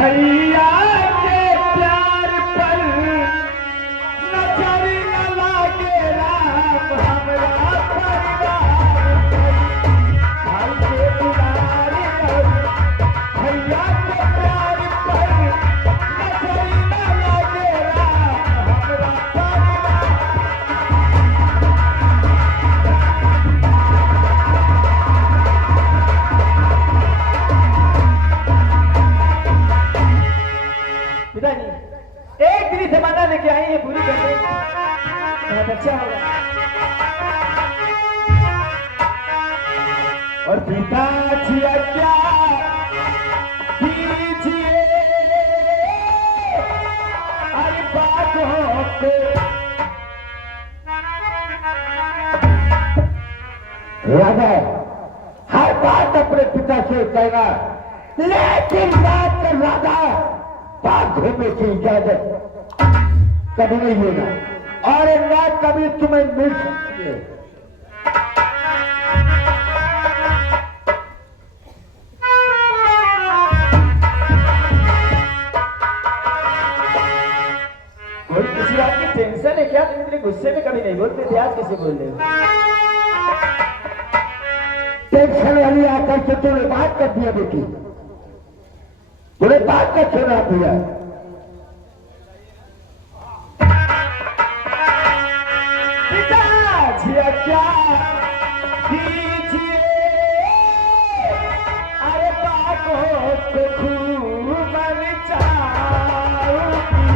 भैया के प्यार पर नजर न लागे राम हमरा परिवार भाई के दुलार पर भैया के प्यार पर नजर न लागे राम हमरा परिवार। पिताजी एक दिन जमाना लेके आई है पूरी करने बहुत अच्छा होगा। और पिताजी क्या कीजिए अरे बातों पे राजा हर बात अपने पिता से कहना, लेकिन बात कर राजा बात घूमने की इजाजत कभी नहीं लेना और न कभी तुम्हें मिल सकती है। कोई किसी बात की टेंशन है क्या? तुम इतने गुस्से में कभी नहीं बोलते थे, आज कैसे बोल रहे हो? टेंशन वाली आकर के तूने बात कर दिया बेटी, तूने बात का सुना दिया। पिताजी क्या कीजिए अरे बातों को खूब मन चाहूंगी।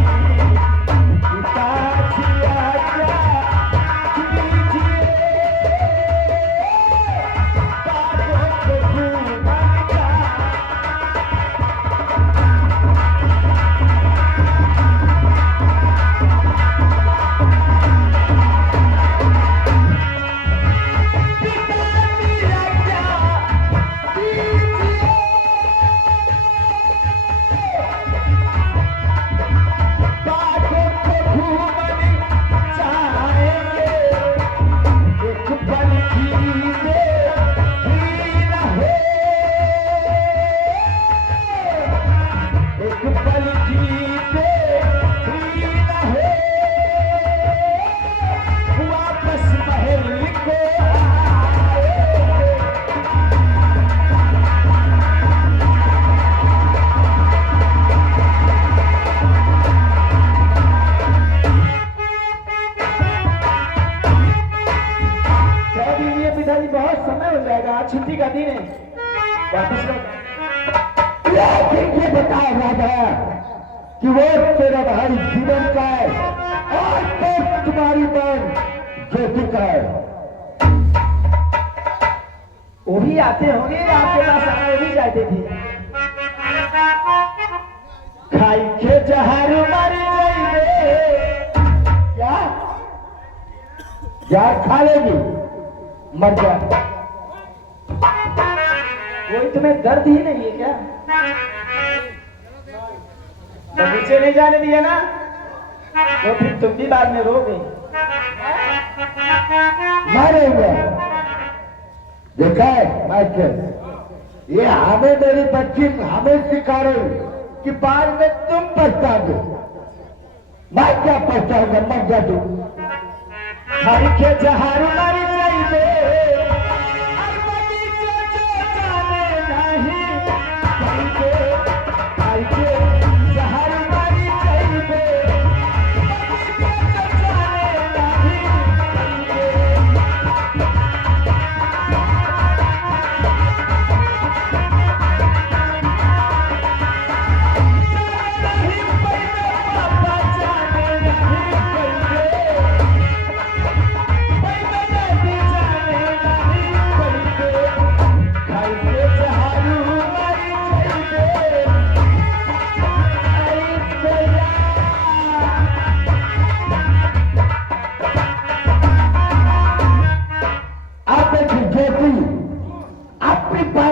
पिताजी क्या कीजिए बातों को खूब मन चाहूंगी। बहुत समय हो जाएगा, आज छुट्टी का दिन है, वापस लौट। लेकिन ये बता राजा कि वो तेरा भाई जीवन का है और तो तुम्हारी बहन ज्योति का है। वो भी आते होंगे आपके पास, आना वो भी चाहते थे। खाई के जहर मर जाइए क्या यार खा लेगी मर जा। कोई तुम्हें दर्द ही नहीं है क्या? तो नीचे नहीं जाने दिया ना, तो फिर तुम भी बाद में रोगे। मारेंगे देखा है मास्टर, ये हमें मेरी बच्ची हमें सिखा रही कि बाद में तुम पछता दो। मैं क्या पछताऊंगा, मर जा तू। खाई के जहर मर जाइए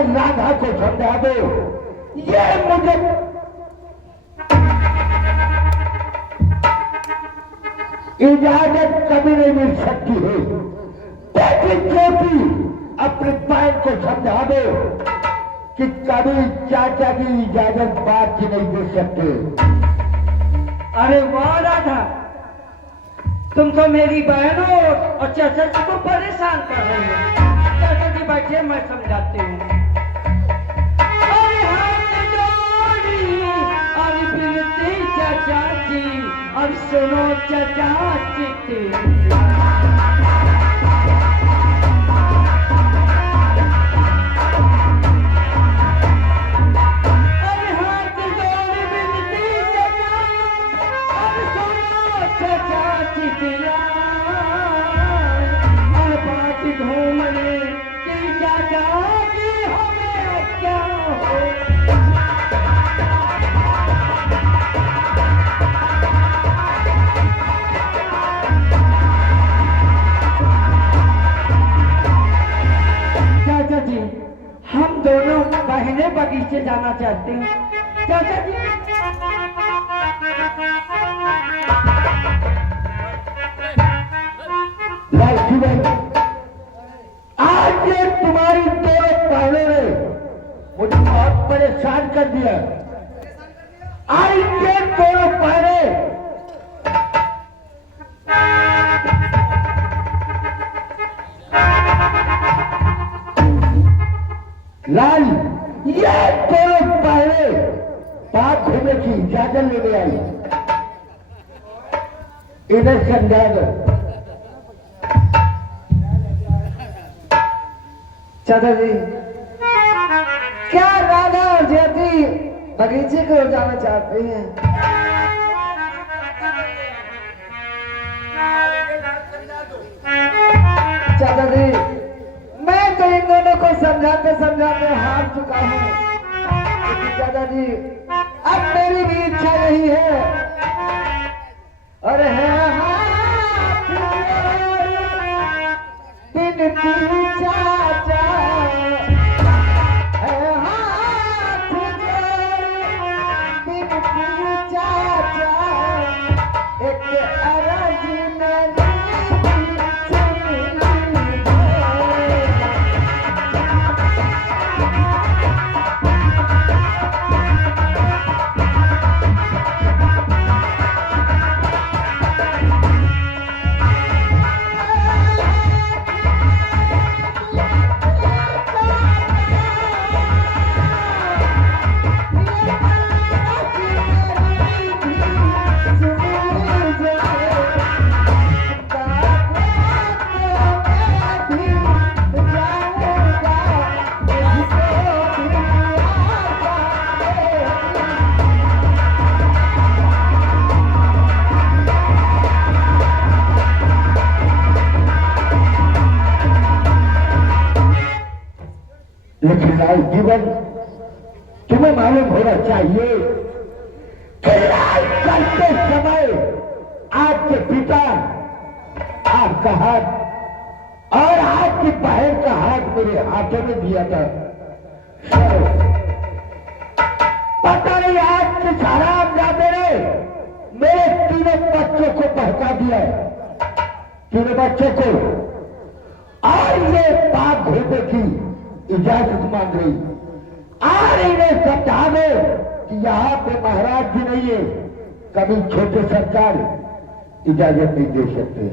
राधा को समझा दो, ये मुझे इजाजत कभी नहीं मिल सकती है। लेकिन ज्योति अपने पैर को समझा दो कि कभी चाचा की इजाजत बात की नहीं दे सकते। अरे वाह राधा, तुम तो मेरी बहनों और चाचा जी को परेशान कर रही हो। चाचा जी बैठे, मैं समझाती हूँ। अरे हाथ जोड़ी और बिनती चाचा जी, और सुनो चाचा जी। हम दोनों बहनें बगीचे जाना चाहते हैं। चाचा जी, आज ये तुम्हारी दोनों बहनों ने मुझे बहुत परेशान कर दिया। आज ये दोनों बहनें लाल, ये दोनों पहले बात घूमने की इजाजत लेने आई। इन्हें समझा दो। चाचा जी, क्या राधा और जयती बगीचे को जाना चाहती हैं? चाचा जी, मैं तो इन दोनों को समझाते समझाते हार चुका हूँ। लेकिन चाचा जी, अब मेरी भी इच्छा यही है। अरे है बिनती चाचा, है हाथ जोड़ी बिनती चाचा, एक अरज मेरी लेकिन लाल जीवन, तुम्हें मालूम होना चाहिए कि आज चलते समय आपके पिता आपका हाथ और आपकी बहन का हाथ मेरे हाथों में दिया था। पता नहीं आज किस हराम जाते ने मेरे तीनों बच्चों को बहका दिया है, तीनों बच्चों को, और ये बात घूमने की इजाजत मांग रही। और इन्हें समझा दो कि यहाँ पे महाराज भी नहीं है, कभी छोटे सरकार इजाजत नहीं दे सकते।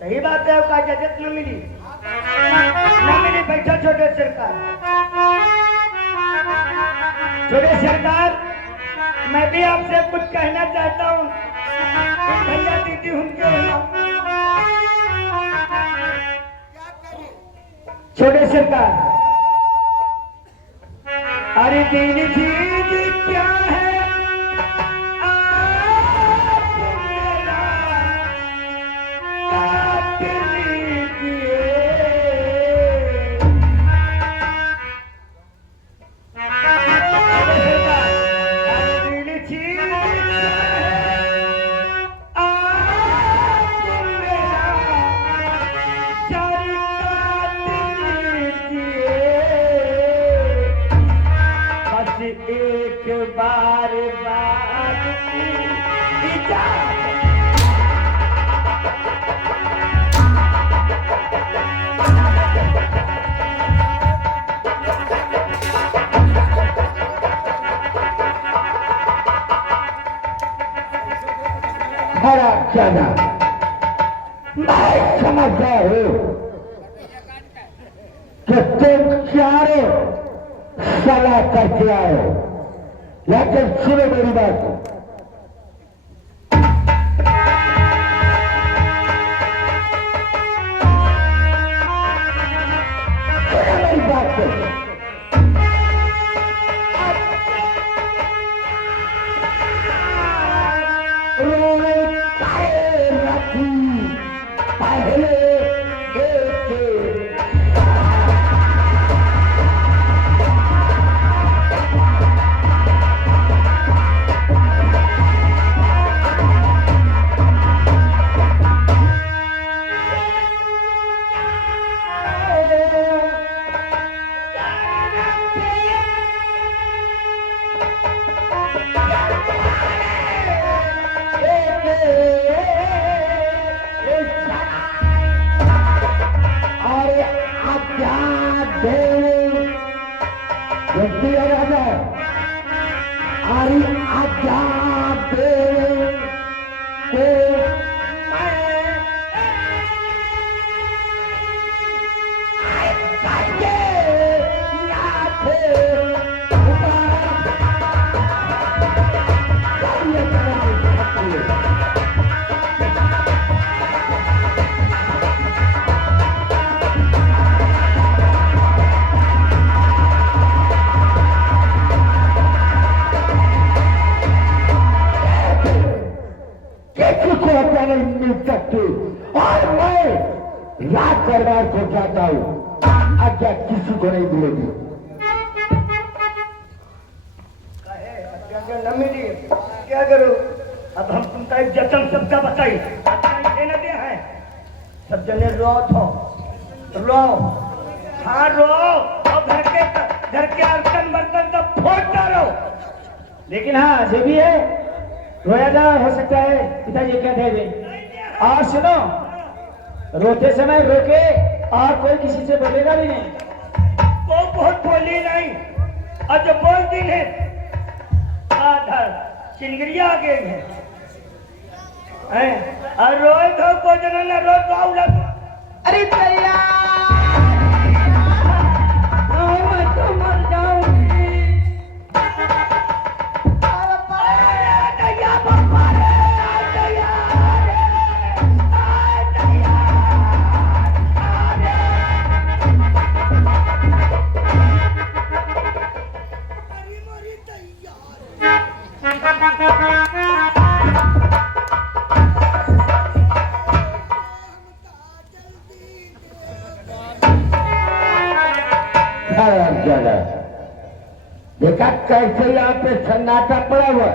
सही बात है, उसका इजाजत न मिली, न मिली। बैठा छोटे सरकार। छोटे सरकार, मैं भी आपसे कुछ कहना चाहता हूँ। भैया दीदी उनके छोटे सरकार, अरे तीन चीज क्या है आप मेरा काट लीजिए। छोटे सरकार, अरे तीन चीज क्या है आप मेरा सारी एक बार बात की इजाजत। जाना, मैं समझता हूं कि तुम चारों सलाह करके आए, लेकिन सुनो मेरी बात, सुनो मेरी बात को। पहले और मैं राज दरबार को जाता हूं, आज्ञा किसी को नहीं मिलेगी। न मिली क्या करूं? अब हम तुमका एक जतन सबका बताई न दे है, सब जने रो थो रो, हाँ रो, और घर के अर्तन बर्तन का फोड़ डालो। लेकिन हाँ ये भी है, रोया जा हो सकता है पिताजी क्या थे। और सुनो, रोते समय रोके और कोई किसी से बोलेगा भी नहीं। वो बहुत बोली नहीं, और जो बोलती है आधा चिंगरिया आ गई है, और रोए तो को जना न रो तो आउला। अरे तैया मैं तो मर जाऊंगी। देखा कैसे यहाँ पे सन्नाटा पड़ा हुआ,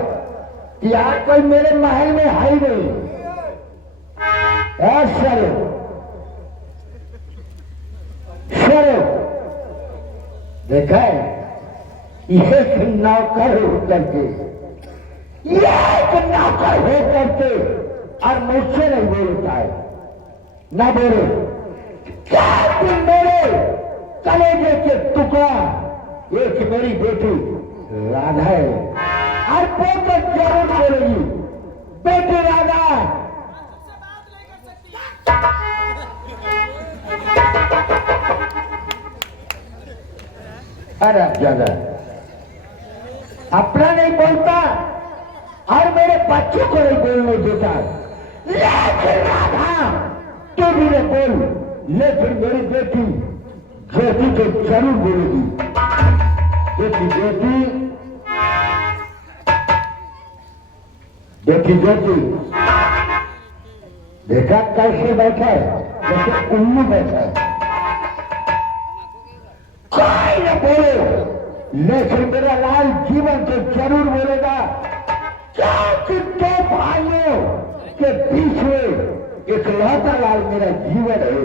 यहाँ कोई मेरे महल में है ही नहीं। सरो सरो देखा है, एक नौकर हो करके, एक नौकर हो करके और मुझसे नहीं बोलता है, ना बोले क्या तुम मेरे कलेजे के टुकड़ा, एक मेरी बेटी राधा है, और वो तो जरूर बोलेगी बेटी राधा। अरे ज्यादा अपना नहीं बोलता और मेरे बच्चों को नहीं बोलने देता, लेकिन राधा तू भी नहीं बोल, लेकिन मेरी बेटी ज्योति तो जरूर बोलेगी। बेटी ज्योति, बेटी ज्योति देखा कैसे बैठा है, जैसे उल्लू बैठा है, कोई न बोले, लेकिन मेरा लाल जीवन तो जरूर बोलेगा, क्योंकि दो भाइयों के बीच में एक लौटा लाल मेरा जीवन है।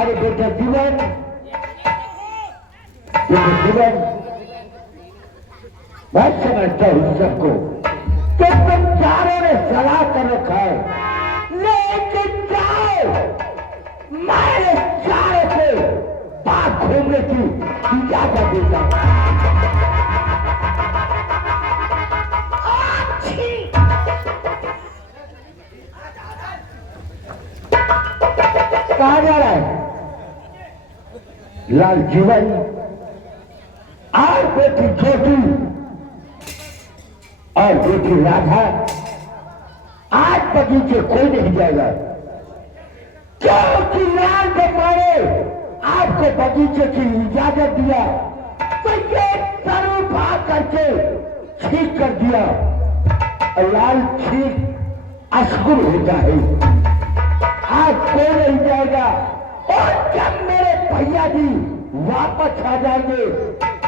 अरे बेटा जीवन, बेटा जीवन, मैं समझता हूं सबको कि तुम चारों ने सलाह कर रखा है, लेकिन जाओ मैं चारों को बात घूमने की इजाजत देता हूं। कहा जा रहा है? लाल जीवन और बेटी छोटी और बेटी राधा आज बगीचे कोई नहीं जाएगा, क्योंकि लाल बेचारे आपको बगीचे की इजाजत दिया तो ये सरू भाग करके ठीक कर दिया। और लाल ठीक अशुर होता है, आज कोई नहीं जाएगा। और जब मेरे भैया जी वापस आ जाएंगे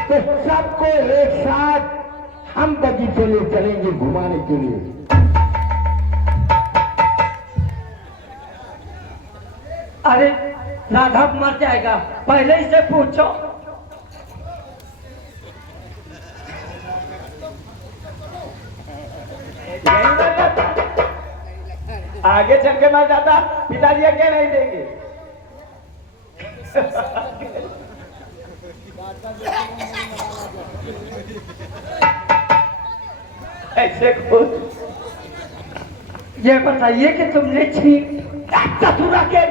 तो सबको एक साथ हम बगीचे ले चलेंगे घुमाने के लिए। अरे राधा मर जाएगा, पहले ही से पूछो। आगे चल के मर जाता, पिताजी क्या नहीं देंगे। ऐसे खुद ये बताइए कि तुमने छीन चतुरा के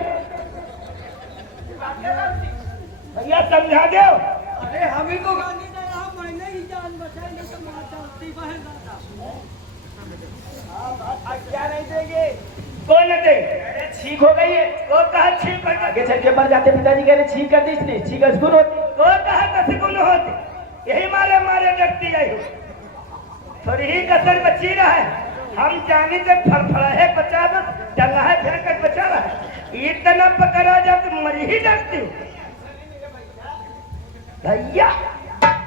भैया समझा दो। अरे हमें को गाली दे रहा, मैंने ही जान बचाई, नहीं तो मार डालती बहन दादा। क्या नहीं देंगे, कौन न दे? ठीक हो गई है। वो कहा छीन कर आगे चल के मर जाते, पिताजी कह रहे ठीक कर दी इसने, ठीक असगुन होती। वो कहा कसगुन होती, यही मारे मारे डरती आई हो। थोड़ी ही कसर बची रहा है, हम जाने से फड़फड़ा है बचा दो, डंगा है फेंक कर बचा रहा है। इतना पकड़ा जा तो मरी ही डरती हो भैया।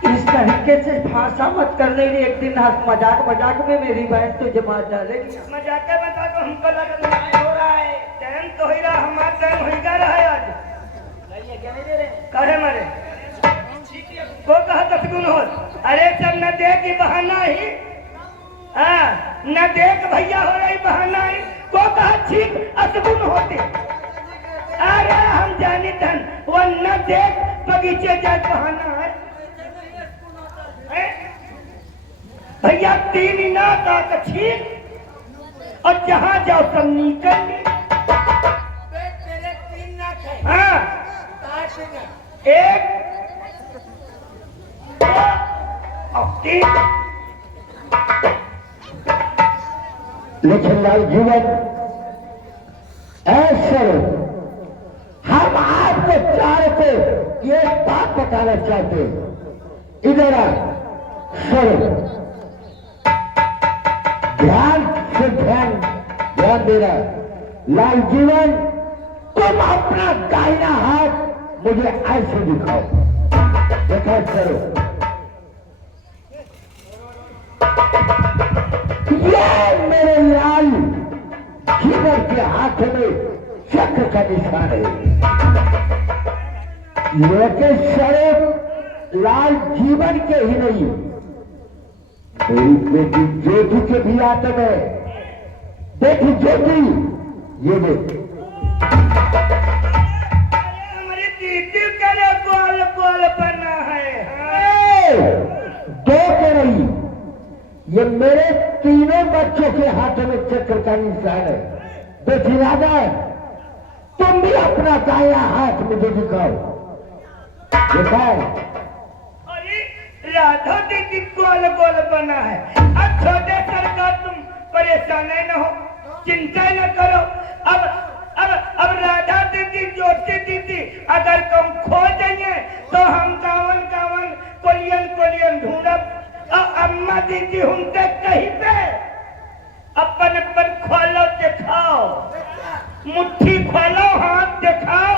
इस तरीके से भाषा मत करने की, एक दिन मजाक मजाक में मेरी बहन तुझे मार डालेगी। मजाक मजाक हमको लग हो रहा है, टाइम तो ही रहा, हमारा टाइम हो गया रहा है आज। क्या नहीं दे रहे, कहे मारे को कहा कसगुन हो? अरे सब न देख ही बहाना ही, न देख भैया हो रही बहाना ही, को कहा ठीक असगुन होते। अरे हम जानी धन वो न देख बगीचे जाए बहाना है। भैया तीन ही ना का छीन और जहां जाओ सब निकल। हाँ एक और तीन। लेकिन लाल जीवन ऐसे हम आपको चाहते ये बात बताना चाहते, इधर आ सर, ध्यान से ध्यान देना। लाल जीवन तुम अपना दाहिना हाथ मुझे ऐसे दिखाओ, देखा करो। ये मेरे लाल जीवन के हाथ में चक्र का निशान है, लेकिन सिर्फ लाल जीवन के ही नहीं, मेरी बेटी ज्योति के भी हाथ में। बेटी ज्योति, ये देख हमारी दीदी करे बोल बोल बना है। दो के नहीं, ये मेरे तीनों बच्चों के हाथों में चक्र का निशान है। बेटी राधा, तुम भी अपना दाया हाथ मुझे दिखाओ, दिखाओ। अरे राधा दीदी गोल गोल बना है। अब छोटे सरकार तुम परेशान न हो, चिंता न करो। अब राधा दीदी ज्योति दीदी अगर तुम खो जाइए तो हम गावन गावन कोलियन कोलियन ढूंढब। और अम्मा दीदी उनसे कहीं पे अपन अपन खोलो दिखाओ, मुट्ठी खोलो हाथ दिखाओ।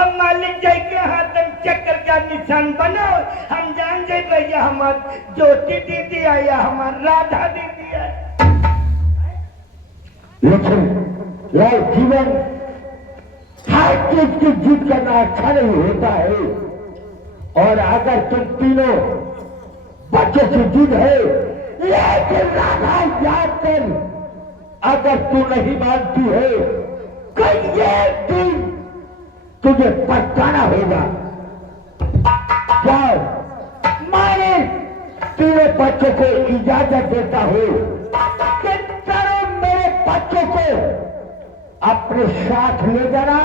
अब मालिक जय के हाथ में चक्कर का निशान बनाओ, हम जान जाए भैया हमार ज्योति दीदी है या हमार राधा दीदी है। लेकिन लाल जीवन हर चीज की जीत करना अच्छा नहीं होता है, और अगर तुम तीनों बच्चों की जीत है, लेकिन राधा याद कर, अगर तू नहीं मानती है कई ये दिन तुझे पछताना होगा। जाओ, मारे तीनों बच्चों को इजाजत देता हूं कि चलो मेरे बच्चों को अपने साथ ले जाना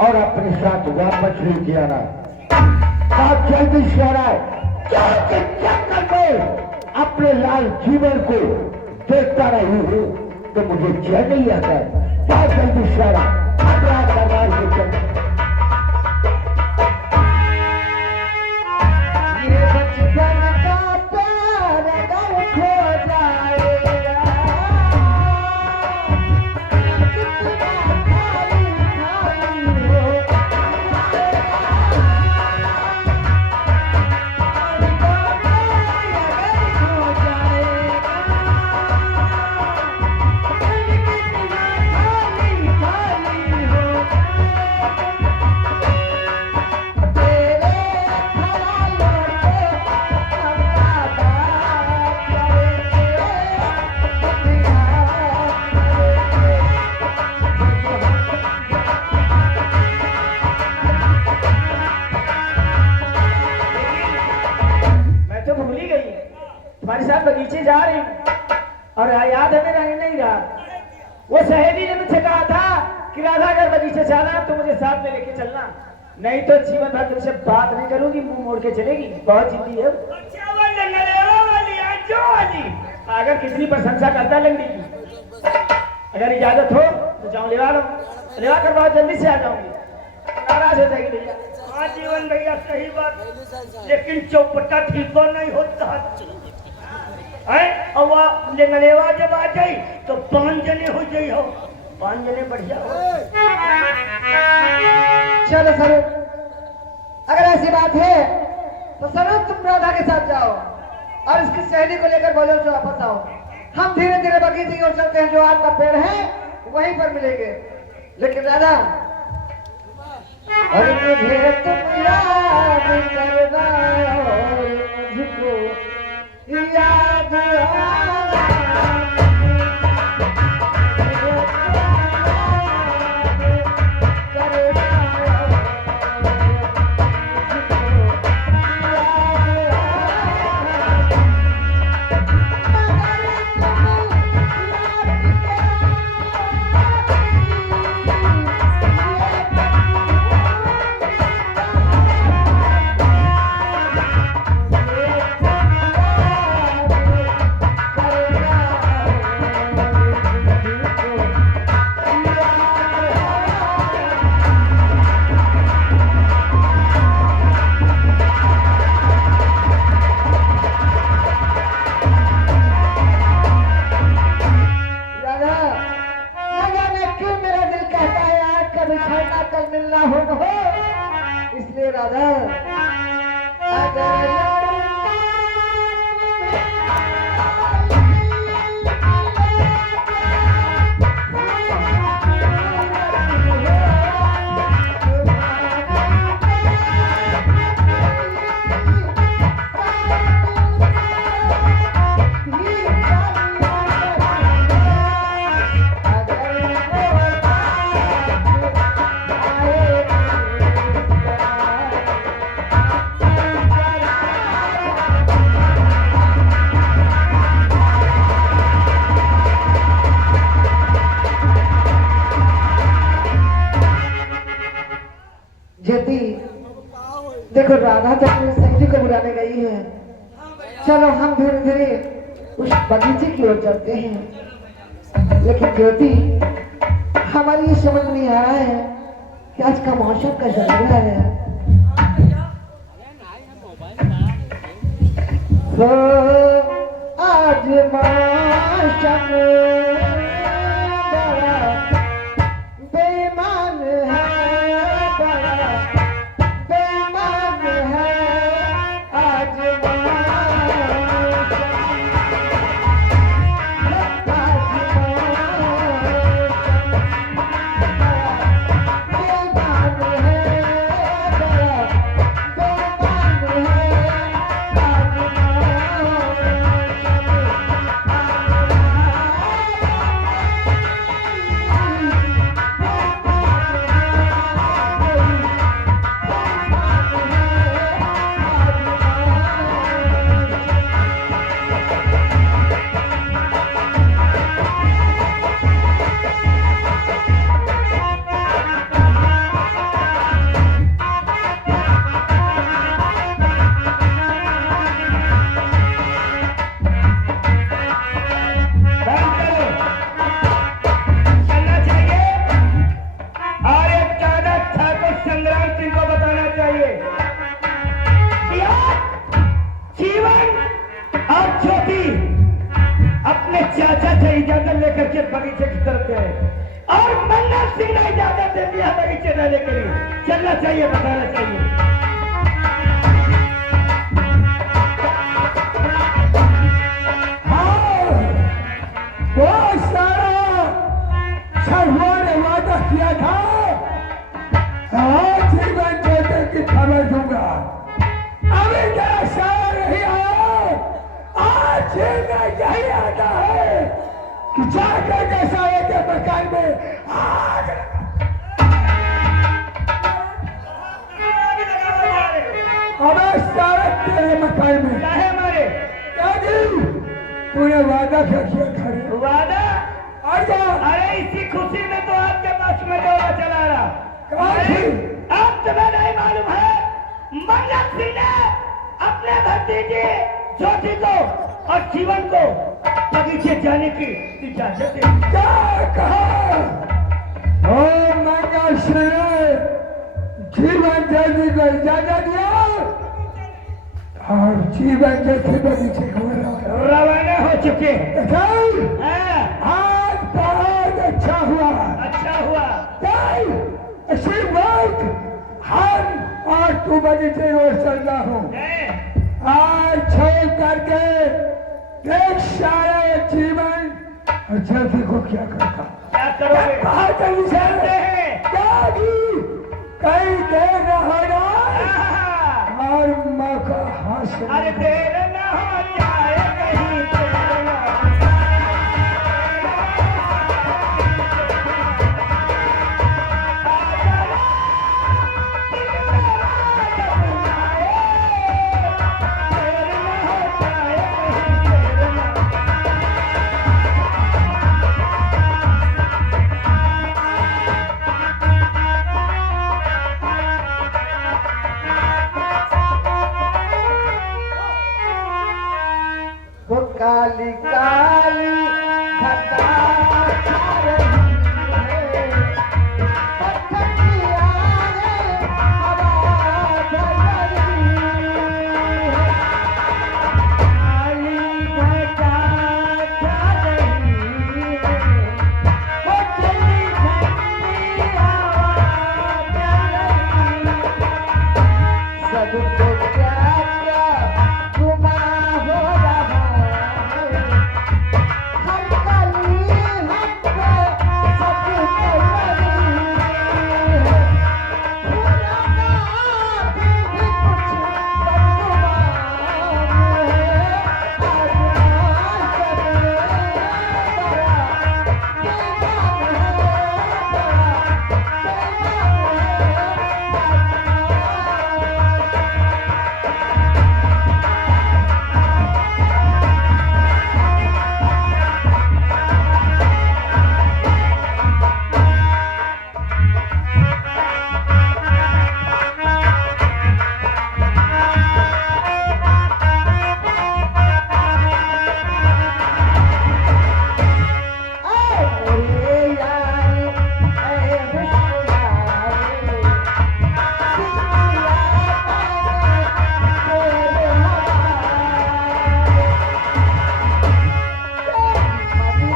और अपने साथ वापस लेके आना। आप जल्दी से आ रहा है क्योंकि चक्कर में अपने लाल जीवन को देखता रही हूँ तो मुझे चैन नहीं आता है। बहुत जल्दी से आ रहा अगला दरबार के चलते तुम्हारे साथ बगीचे जा रही हूँ और याद है मेरा नहीं रहा। वो सहेली ने मुझसे कहा था कि राधा अगर बगीचे जाना तो मुझे साथ में लेके चलना, नहीं तो जीवन भर तुमसे बात नहीं करूंगी, मुंह मोड़ के चलेगी। बहुत जिद्दी है अगर कितनी प्रशंसा करता लंगड़ी की। अगर इजाजत हो तो जाऊं लेवा लो, लेवा कर बहुत जल्दी से आ जाऊंगी, नाराज हो जाएगी भैया। हाँ जीवन भैया सही बात, लेकिन चौपटा ठीक नहीं होता है। और वह लेंगलेवा जब आ जाई तो 5 जने हो जाई हो, 5 जने बढ़िया हो। चलो सर, अगर ऐसी बात है तो सर तुम राधा के साथ जाओ और इसकी सहेली को लेकर बोलो से वापस आओ। हम धीरे धीरे बगीचे की ओर चलते हैं, जो आपका पेड़ है वहीं पर मिलेंगे। लेकिन राधा और मुझे तुम याद करना और मुझको याद आना। इसलिए राधा ज्योति देखो राधा तो अपनी सहेली को बुलाने गई है। चलो हम धीरे धीरे उस बगीचे की ओर चलते हैं। लेकिन ज्योति हमारी ये समझ नहीं आ रहा है कि आज का मौसम कैसा लग रहा है। आज मौसम बड़ा बेईमान है, बड़ा बेईमान है आज चले के लिए चलना चाहिए, बताना चाहिए। वो सारा शर्मा ने वादा किया था, आज ही मैं बेटे की खबर दूंगा। अभी तेरा सारा नहीं आया, आज ही मैं यही आता है कि जाकर के सारे के मकान में आग अबे सारा तेरे मकान में क्या है हमारे क्या जी? तूने वादा क्या किया खड़े? वादा? आजा। अरे इसी खुशी में तो आपके पास में दौरा चला रहा। काशी। अब तुम्हें नहीं मालूम है, मंगल सिंह ने अपने भतीजे ज्योति को और जीवन को बगीचे जाने की इजाजत दी। क्या कहा? ओ मंगल सिंह जीवन जल्दी को इजाजत दिया और जीवन जैसे बगीचे को रवाना हो चुके हैं। हाँ, आज बहुत अच्छा हुआ। अच्छा हुआ। इसी वक्त हम और तू बगीचे रोज चल रहा हूँ। आज छोड़ करके देख सारा जीवन और जल्दी को क्या करता? क्या करोगे? बाहर जल्दी से क्या जी? कहीं देर न होना और मौका हासिल। अरे देर न हो जाए कहीं देर न हो वो काली काली घटा छा रही है, पत्थरिया रे हवा भर रही है। काली घटा छा रही है, वो ठंडी ठंडी हवा चल रही है। सबको क्या क्या गुमा हो रहा है, हम कली हम पे सब तैयारी है। पुराना भी कुछ बदगुमान है, आजमान चले बड़ा बेईमान है,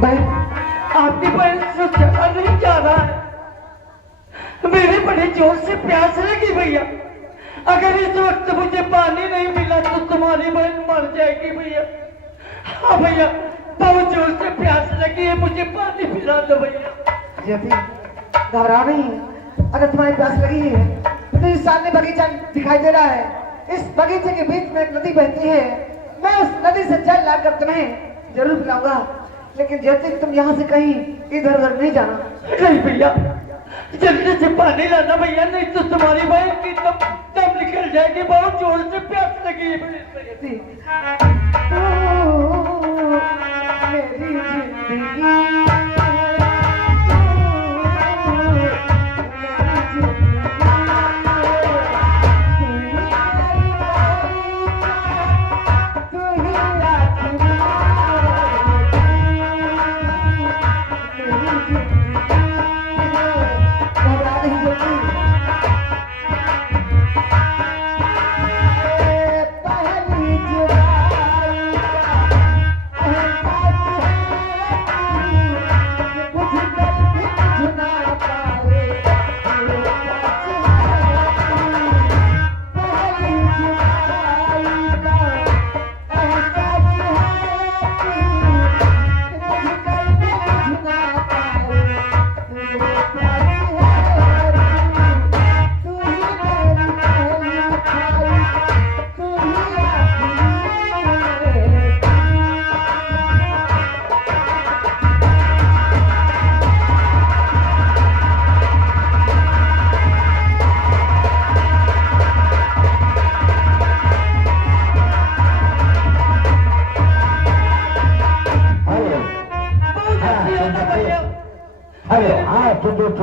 बड़ा आपकी बहन से चला नहीं जा रहा है, मेरे बड़े जोर से प्यास लगी भैया। अगर इस वक्त मुझे पानी नहीं मिला तो तुम्हारी बहन मर जाएगी भैया। हाँ भैया, बहुत जोर से प्यास लगी है, मुझे पानी पिला दो भैया। ज्योति घबरा नहीं, अगर तुम्हारी प्यास लगी है तो इस सामने बगीचा दिखाई दे रहा है, इस बगीचे के बीच में एक नदी बहती है, मैं उस नदी से जल लाकर तुम्हें जरूर पिलाऊंगा। लेकिन ज्योति तुम यहाँ से कहीं इधर उधर नहीं जाना। नहीं भैया, जल्दी से पानी लाना भैया, नहीं तो तुम्हारी बहन की दम निकल जाएगी। बहुत जोर से प्यास लगी है मेरी जिंदगी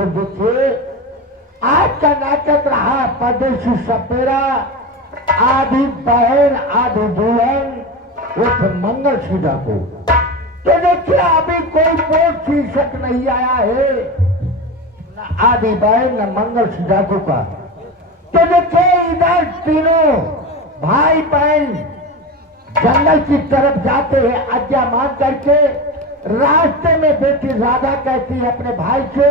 देखिए, आज का नाटक रहा परदेशी सपेरा, आधी बहन आधी दुल्हन, उस मंगल सीधा को। तो देखिए अभी कोई पोस्ट शीर्षक नहीं आया है, न आधी बहन न मंगल सीधा को का। तो देखिए इधर तीनों भाई बहन जंगल की तरफ जाते हैं आज्ञा मान करके। रास्ते में बेटी राधा कहती है अपने भाई से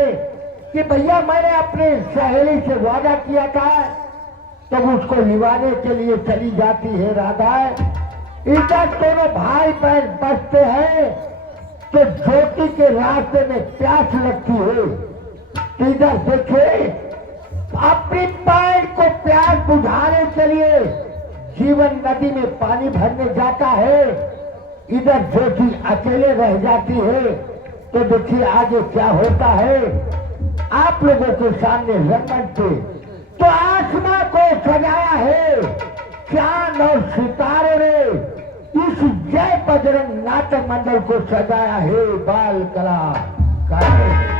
कि भैया मैंने अपने सहेली से वादा किया था, तब उसको निभाने के लिए चली जाती है राधा। इधर दोनों भाई बहन बसते हैं तो ज्योति के रास्ते में प्यास लगती है। इधर देखे अपनी पैर को प्यास बुझाने के लिए जीवन नदी में पानी भरने जाता है। इधर ज्योति अकेले रह जाती है। तो देखिए आगे क्या होता है आप लोगों के सामने रंगमंच पे। तो आसमां को सजाया है चांद और सितारों ने, इस जय बजरंग नाटक मंडल को सजाया है बाल कलाकार।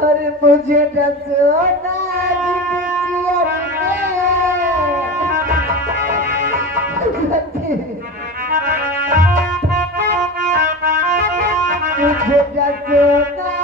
अरे मुझे डसोना मुझे डसोना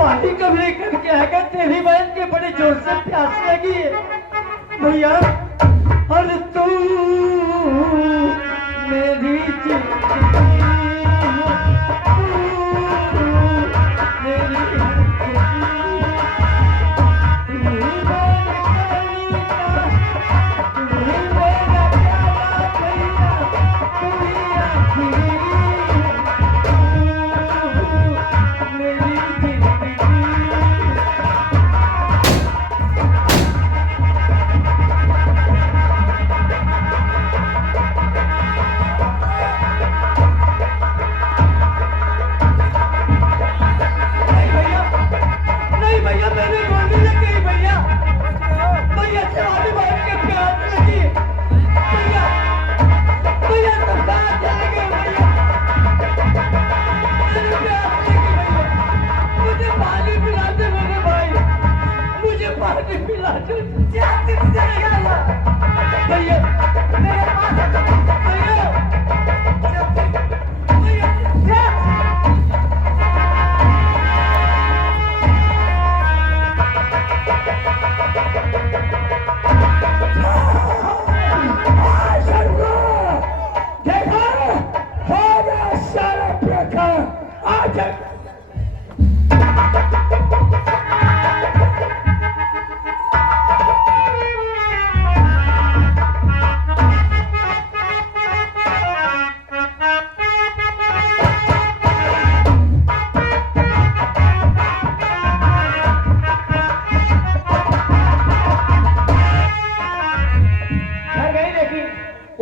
पानी कब लेकर के आएगा? तेरी बहन के बड़े जोर से प्यास लगी है भैया। और तू मेरी जिंदगी,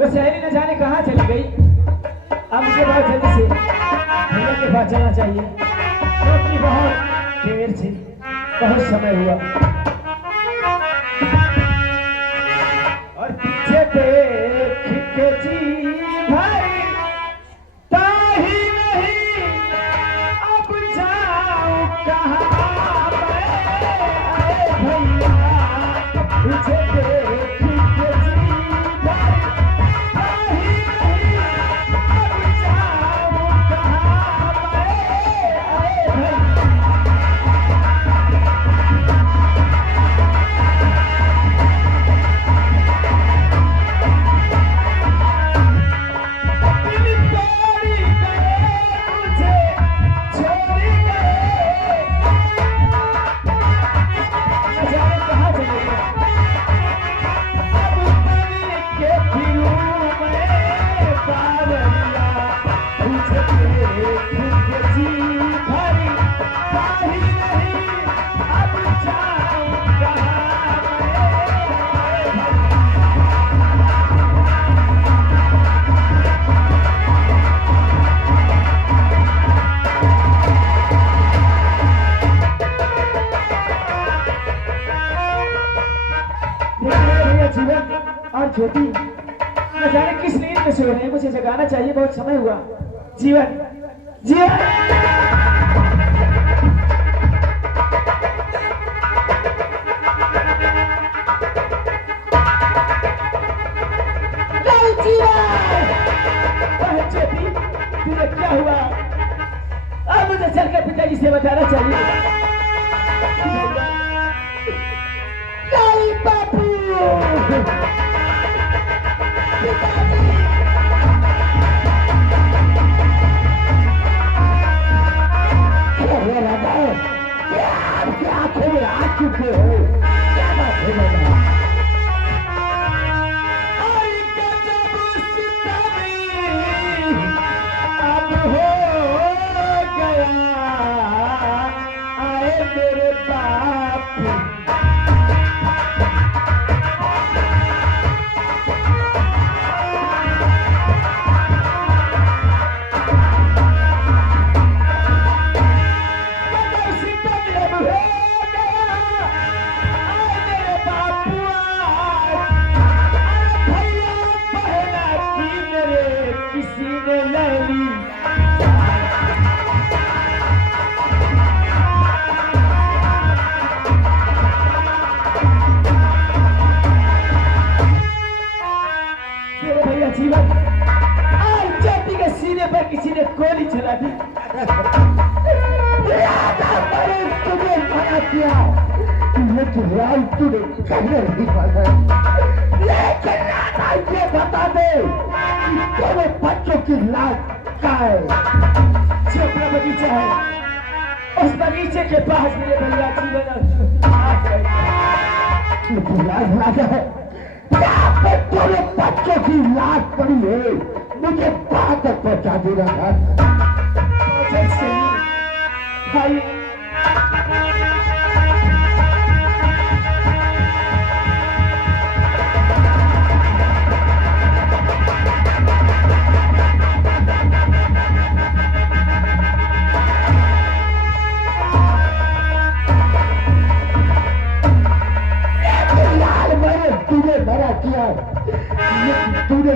सहेली न जाने कहाँ चली गई। अब मुझे बहुत जल्दी से भैया के पास जाना चाहिए, क्योंकि बहुत देर से बहुत समय हुआ। और पीछे देख के जी भाई ताही नहीं, अब जाऊं कहाँ भैया। पीछे देख के जी भाई और ज्योति न जाने किस नींद में सो रहे हैं, मुझे जगाना चाहिए, बहुत समय हुआ। जीवन जीवन ज्योति तुझे क्या हुआ? अब मुझे चलकर पिताजी से बताना चाहिए। नहीं बापू, आपकी आंखों में आ चुके हो, क्या बात है? अब हो गया आए मेरे बाप। जीवन आज ज्योति के सीने पर किसी ने गोली चला दी। राधा मैंने तुझे मना किया, लेकिन यार तूने कहने नहीं पाया। लेकिन राधा ये बता दे कि दोनों बच्चों की लाश कहाँ है? जो अपना बगीचा है, उस बगीचे के पास मेरे भैया जीवन राजा है, यहाँ पे दोनों बच्चों की लाश पड़ी है, मुझे बात तक पहुंचा दे रहा था। भाई लाल मैंने तुझे मना किया, लेकिन तूने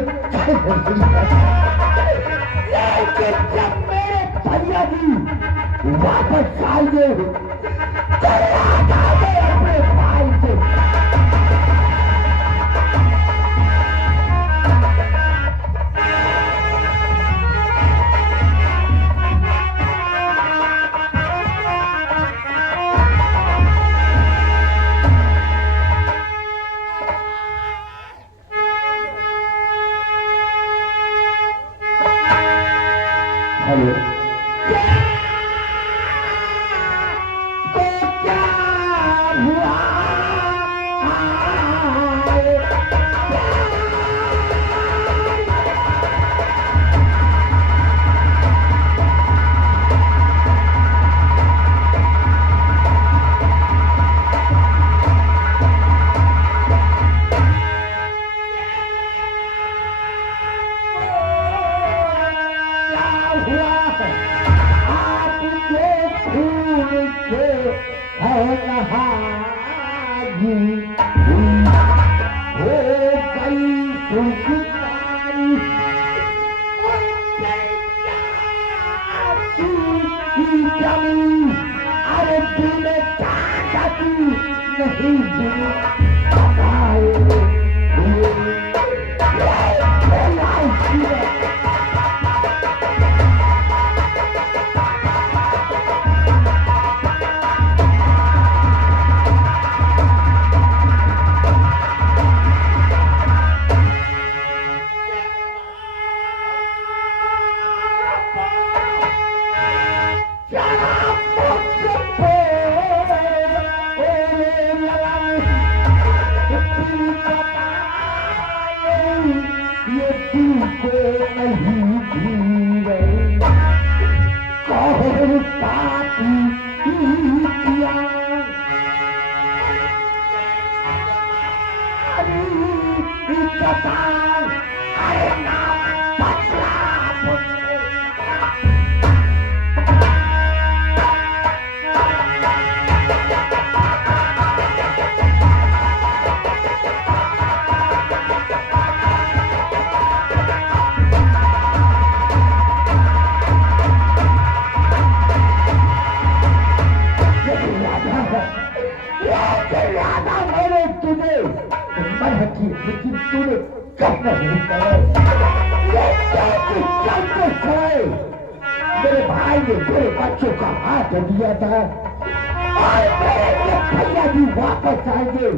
लेकिन जब मेरे भैया जी वापस आएंगे तो राधा ने अपने भाई से हेलो को क्या हुआ? अरे तूने कहा नहीं लेकिन तूने करना नहीं पाया। चलते समय मेरे भाई ने मेरे बच्चों का हाथ दिया था और मेरे भैया भी वापस आएंगे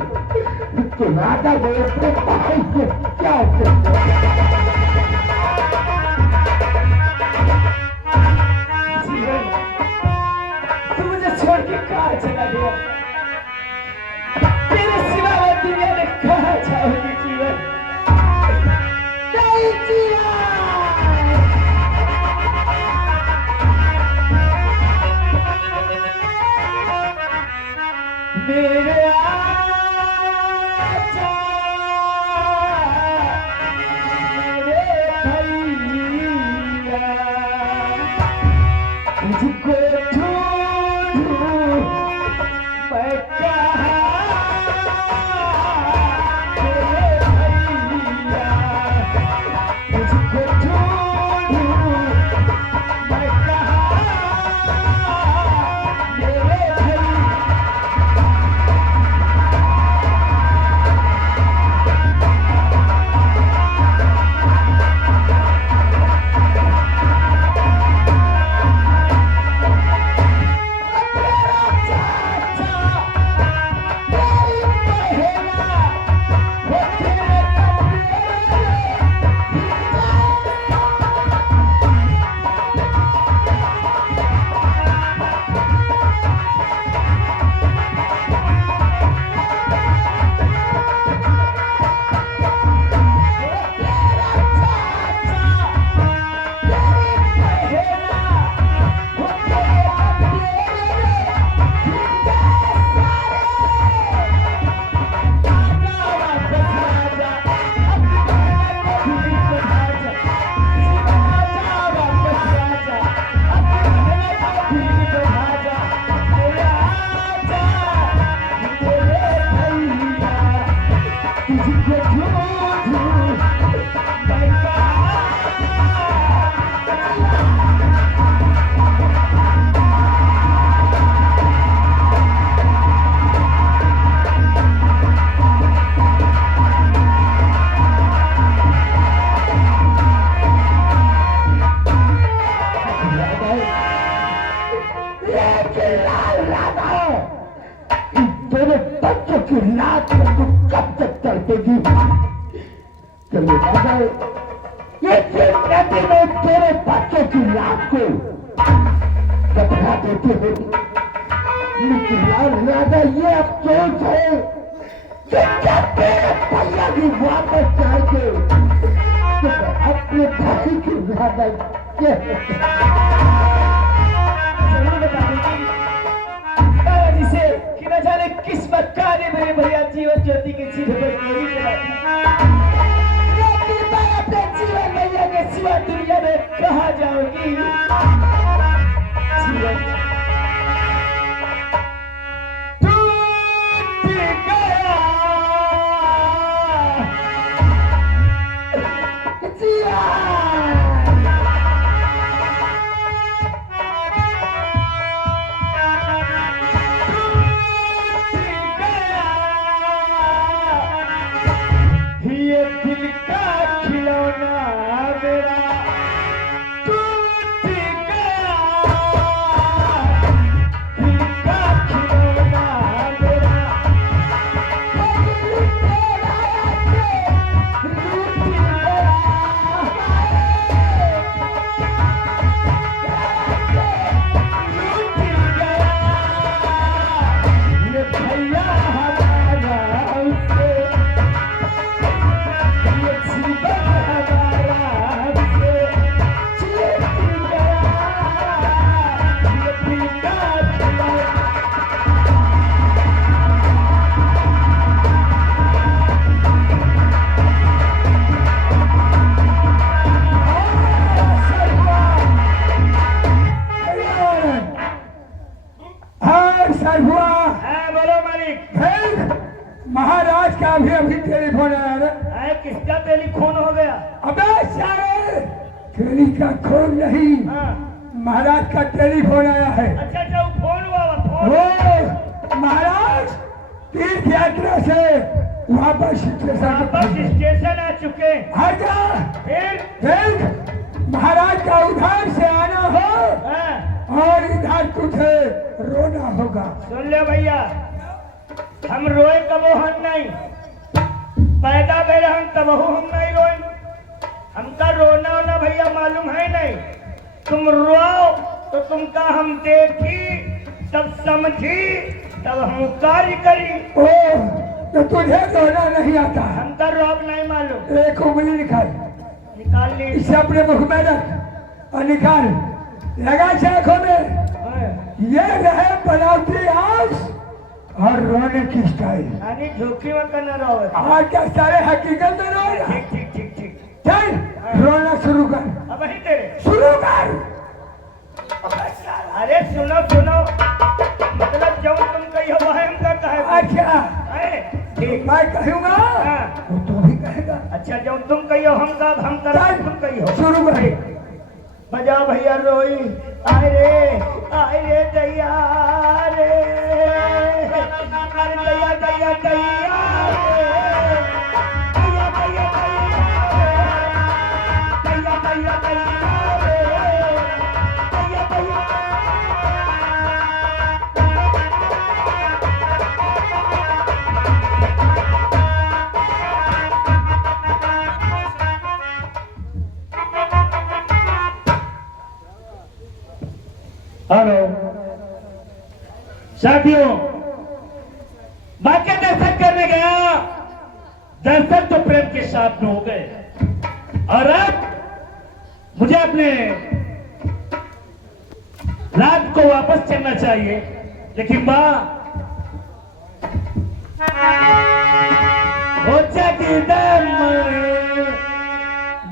तो राधा ने अपने भाई से क्या तू मुझे छोड़ के कहाँ चला गया? तेरे सिवा वो दुनिया में कहाँ जाओगी जीवन? नहीं जिया। मेरे आजा मेरे भैया तुझको ढूंढूं मैं कहाँ मेरे भैया तुझको की लात में तू कब तक तड़पेगी? चलो बताओ, ये सिर्फ नदी में तेरे बच्चों की लात को दफना देते हो, लेकिन यार राजा ये अफसोस है कि जब तेरे भैया भी वापस जाएंगे तो मैं अपने भाई की ज्यादा जरूर बता दूंगी दादाजी से कि न जाने किस मक्का ने मेरे भैया जीवन ज्योति की चीज पर गोली चला दी। लेकिन मैं अपने जीवन भैया के सिवा दुनिया में कहाँ जाऊंगी? जीवन महाराज का अभी टेलीफोन आया ना। किसका टेलीफोन हो गया? अबे सारे टेली का खोल नहीं, महाराज का टेलीफोन आया है। अच्छा अच्छा, वो फोन हुआ फोन। वो महाराज तीर्थ यात्रा से वापस स्टेशन आ चुके। आजा फिर महाराज का उधर से आना हो और इधर तुझे रोना होगा। सुन ले भैया, हम रोए कबो हम नहीं, पैदा बेरे हम तबहू हम नहीं रोए। हमका रोना होना भैया मालूम है नहीं। तुम रो तो तुमका हम देखी, तब समझी, तब हम कार्य करी। ओ तो तुझे रोना नहीं आता? हमका रोब नहीं मालूम। एक उंगली निकाल ली, इसे अपने मुख में रख और निकाल, लगा आंखों में। ये रहे बनावटी आंख और रोने की स्टाइल। यानी झोंकी में करना रहो। आज क्या सारे हकीकत में रो रहा? ठीक ठीक ठीक ठीक। चल रोना शुरू कर। अब वही तेरे शुरू कर। अरे सुनो सुनो, मतलब जो तुम कही हो वह हम करता है। अच्छा ठीक, मैं कहूँगा वो तू भी कहेगा। अच्छा जो तुम कही हो हम कर, तुम कही हो। शुरू कर। बजा भैया रोई, आए रे दैया रे, अरे दैया दैया दैया हेलो साथियों, बाकी दर्शन करने गया, दर्शन तो प्रेम के साथ में हो गए और अब मुझे अपने रात को वापस चलना चाहिए। लेकिन मां हो जगदम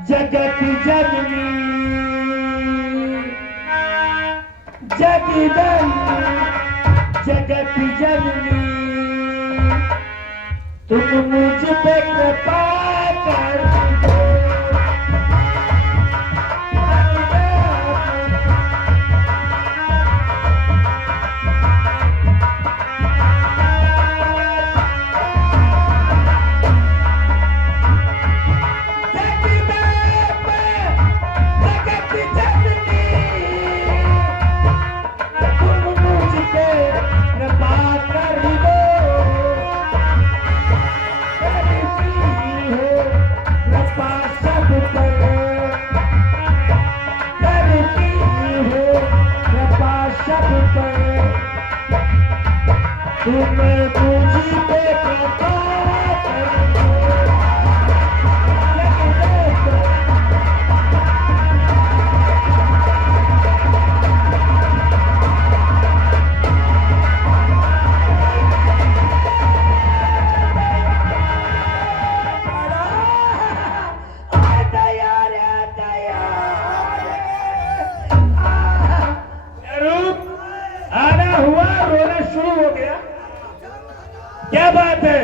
जगत जननी, जगदम जगत जननी, तुम मुझ पे कृपा कर दो। सब पर तुम मुझी पे कृपा करो। आना हुआ रोना शुरू हो गया, क्या बात है?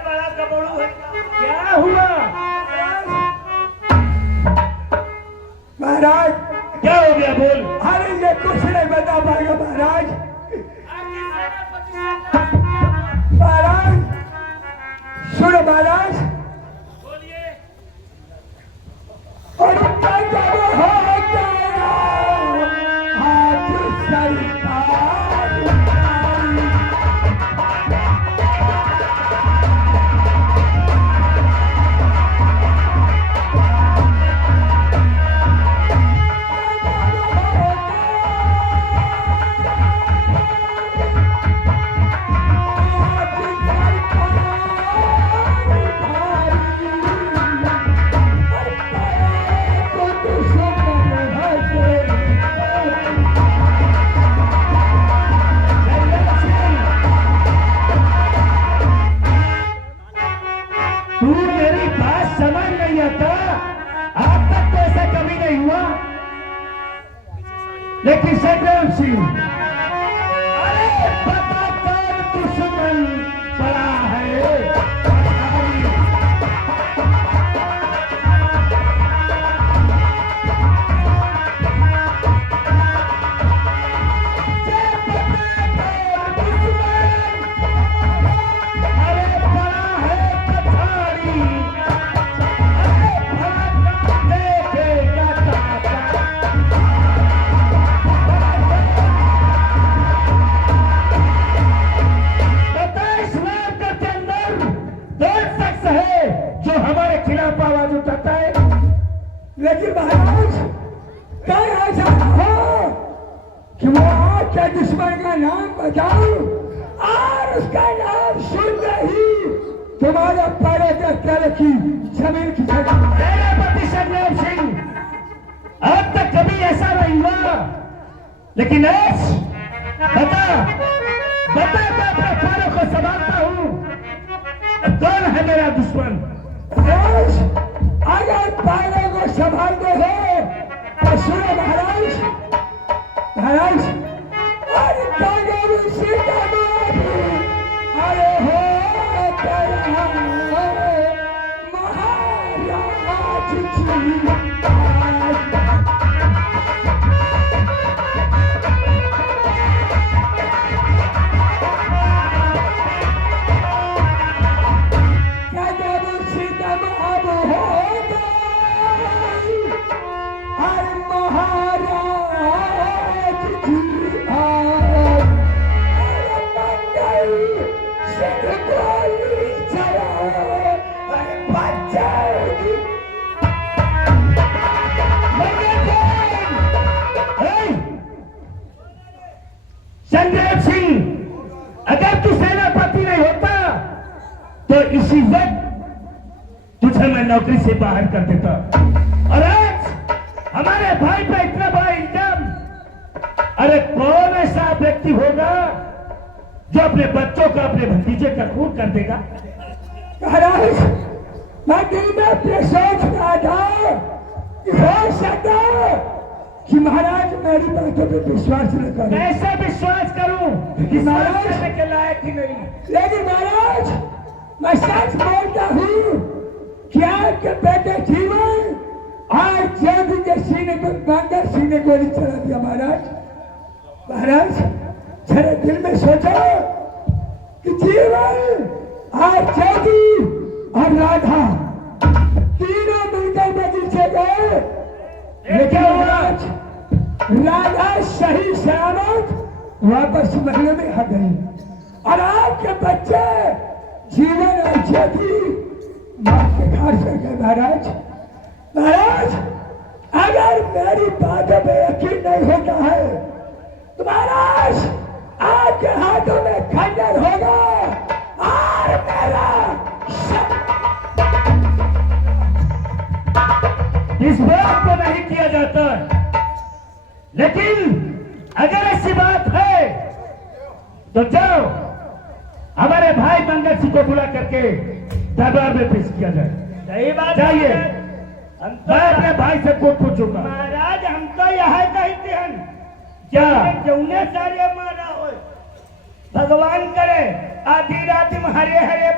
बड़ा गबड़ू है, क्या हुआ महाराज? क्या हो गया बोल। अरे ये कुछ नहीं बता पाएगा महाराज। महाराज सुनो महाराज, बोलिए। और क्या जब हो गया आज सरकार तू मेरी बात समझ नहीं आता, आज तक तो ऐसा कभी नहीं हुआ। लेकिन संग्राम सिंह, अरे पता कौन दुश्मन पड़ा है। लेकिन महाराज कहीं ऐसा हो कि वो आपके दुश्मन का नाम बताओ और उसका नाम सुनते ही तुम्हारे पैरों के तले की जमीन खिसक। सेनापति संग्राम सिंह, अब तक कभी ऐसा नहीं हुआ, लेकिन आज बता बता, मैं अपने पैरों को संभालता हूँ। कौन है मेरा दुश्मन? अगर पैरों को संभालते हो तो सुनो महाराज। महाराज अरे हो तेरा महाराज जी। संग्राम सिंह, अगर तू सेनापति नहीं होता तो इसी वक्त तुझे मैं नौकरी से बाहर कर देता। और आज हमारे भाई पे इतना बड़ा इल्जाम, अरे कौन ऐसा व्यक्ति होगा जो अपने बच्चों का, अपने भतीजे का खून कर देगा? महाराज मैं दिल में अपने सोच रहा था कि हो सकता कि महाराज मेरी बातों पे विश्वास न करें। कैसे विश्वास करूं कि महाराज करने के लायक ही नहीं। लेकिन महाराज मैं सच बोलता हूँ कि आपके बेटे जीवन आज जल्द के सीने पर बंदर सीने गोली चला दिया। महाराज महाराज जरा दिल में सोचो कि जीवन आज ज्योति और राधा तीनों मिलकर बगीचे गए, लेकिन आज राधा सही सलामत वापस महल में आ गई और आपके बच्चे जीवन और ज्योति मां के घर से गए महाराज। महाराज अगर मेरी बातों में यकीन नहीं होता है तो महाराज आपके हाथों में खंजर होगा और मेरा इस बात को नहीं किया जाता, लेकिन अगर ऐसी बात है तो जाओ हमारे भाई मंगल सिंह को बुला करके दरबार में पेश किया जाए। सही बात जाइए, हम तो मैं अपने भाई से कोट पूछूंगा। महाराज हम तो यहाँ कहते हैं क्या जौने सारे मारा हो भगवान करे आधी रात में हरे हरे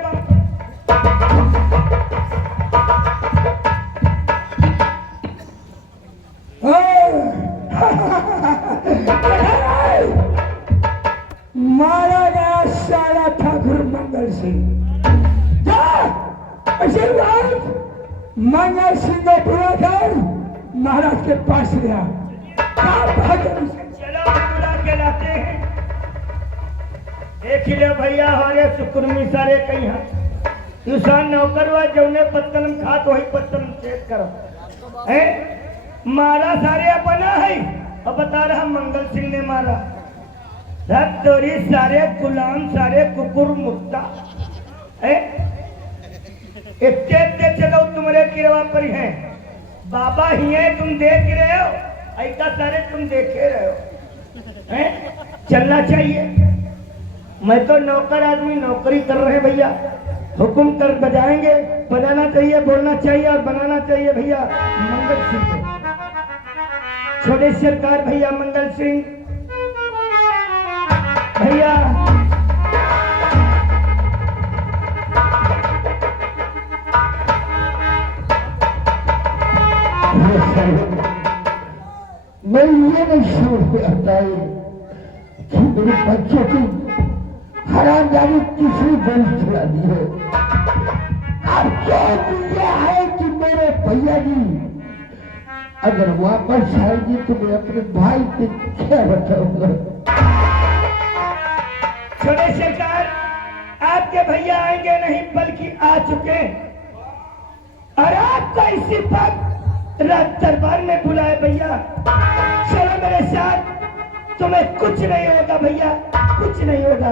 मारा गया सारा ठाकुर मंगल सिंह। मंगल सिंह को बुला कर महाराज के पास गया। चलो बुला के लाते हैं। देख ले भैया हमारे सुकुर्मी सारे कहीं हैं युसान नौकर हुआ जौने पत्तन खात वही पत्तन चेक करो है मारा सारे अपना है अब बता रहा मंगल सिंह ने मारा तोरी सारे गुलाम सारे कुकुर मुक्ता है इतने चलो तुम्हारे किरवा पर हैं बाबा ही है तुम देख रहे हो ऐसा सारे तुम देखे रहे हो हैं चलना चाहिए। मैं तो नौकर आदमी नौकरी कर रहे हैं भैया हुक्म कर बजाएंगे बजाना चाहिए बोलना चाहिए और बनाना चाहिए भैया मंगल सिंह को छोटे सरकार भैया मंगल सिंह भैया मैं ये नहीं समझ में आता है कि मेरे बच्चों की हरामजादी तीसरी गोली चला दी है। अब जो यह है कि मेरे भैया जी अगर वापस आएगी तो मैं अपने भाई के क्या बताऊंगा। छोटे सरकार आपके भैया आएंगे नहीं बल्कि आ चुके और आपको इसी पर रात दरबार में बुलाए भैया चलो मेरे साथ तुम्हें कुछ नहीं होगा भैया कुछ नहीं होगा।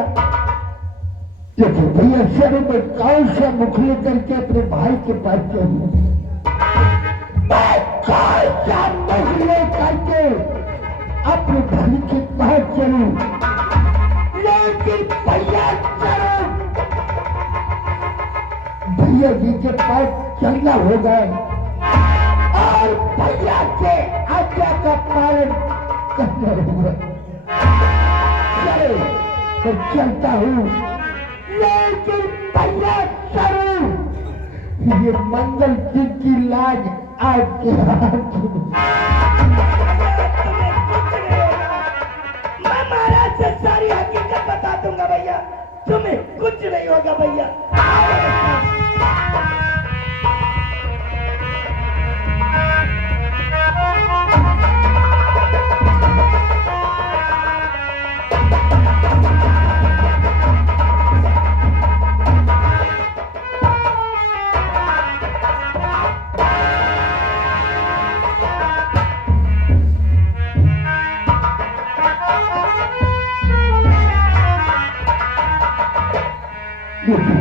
देखो भैया सर में कौन सा मुख लेकर के अपने भाई के पास चलूं मैं कौन सा मुख लेकर के अपने भाई के पास चलूं लेकिन भैया चलो भैया जी के पास चलना होगा और भैया के आज्ञा का पालन करना होगा। चलो तो चलता हूँ लेकिन भैया चलो ये मंगल सिंह की लाज आपके हाथ में। मैं महाराज से सारी हकीकत बता दूंगा भैया तुम्हें कुछ नहीं होगा भैया।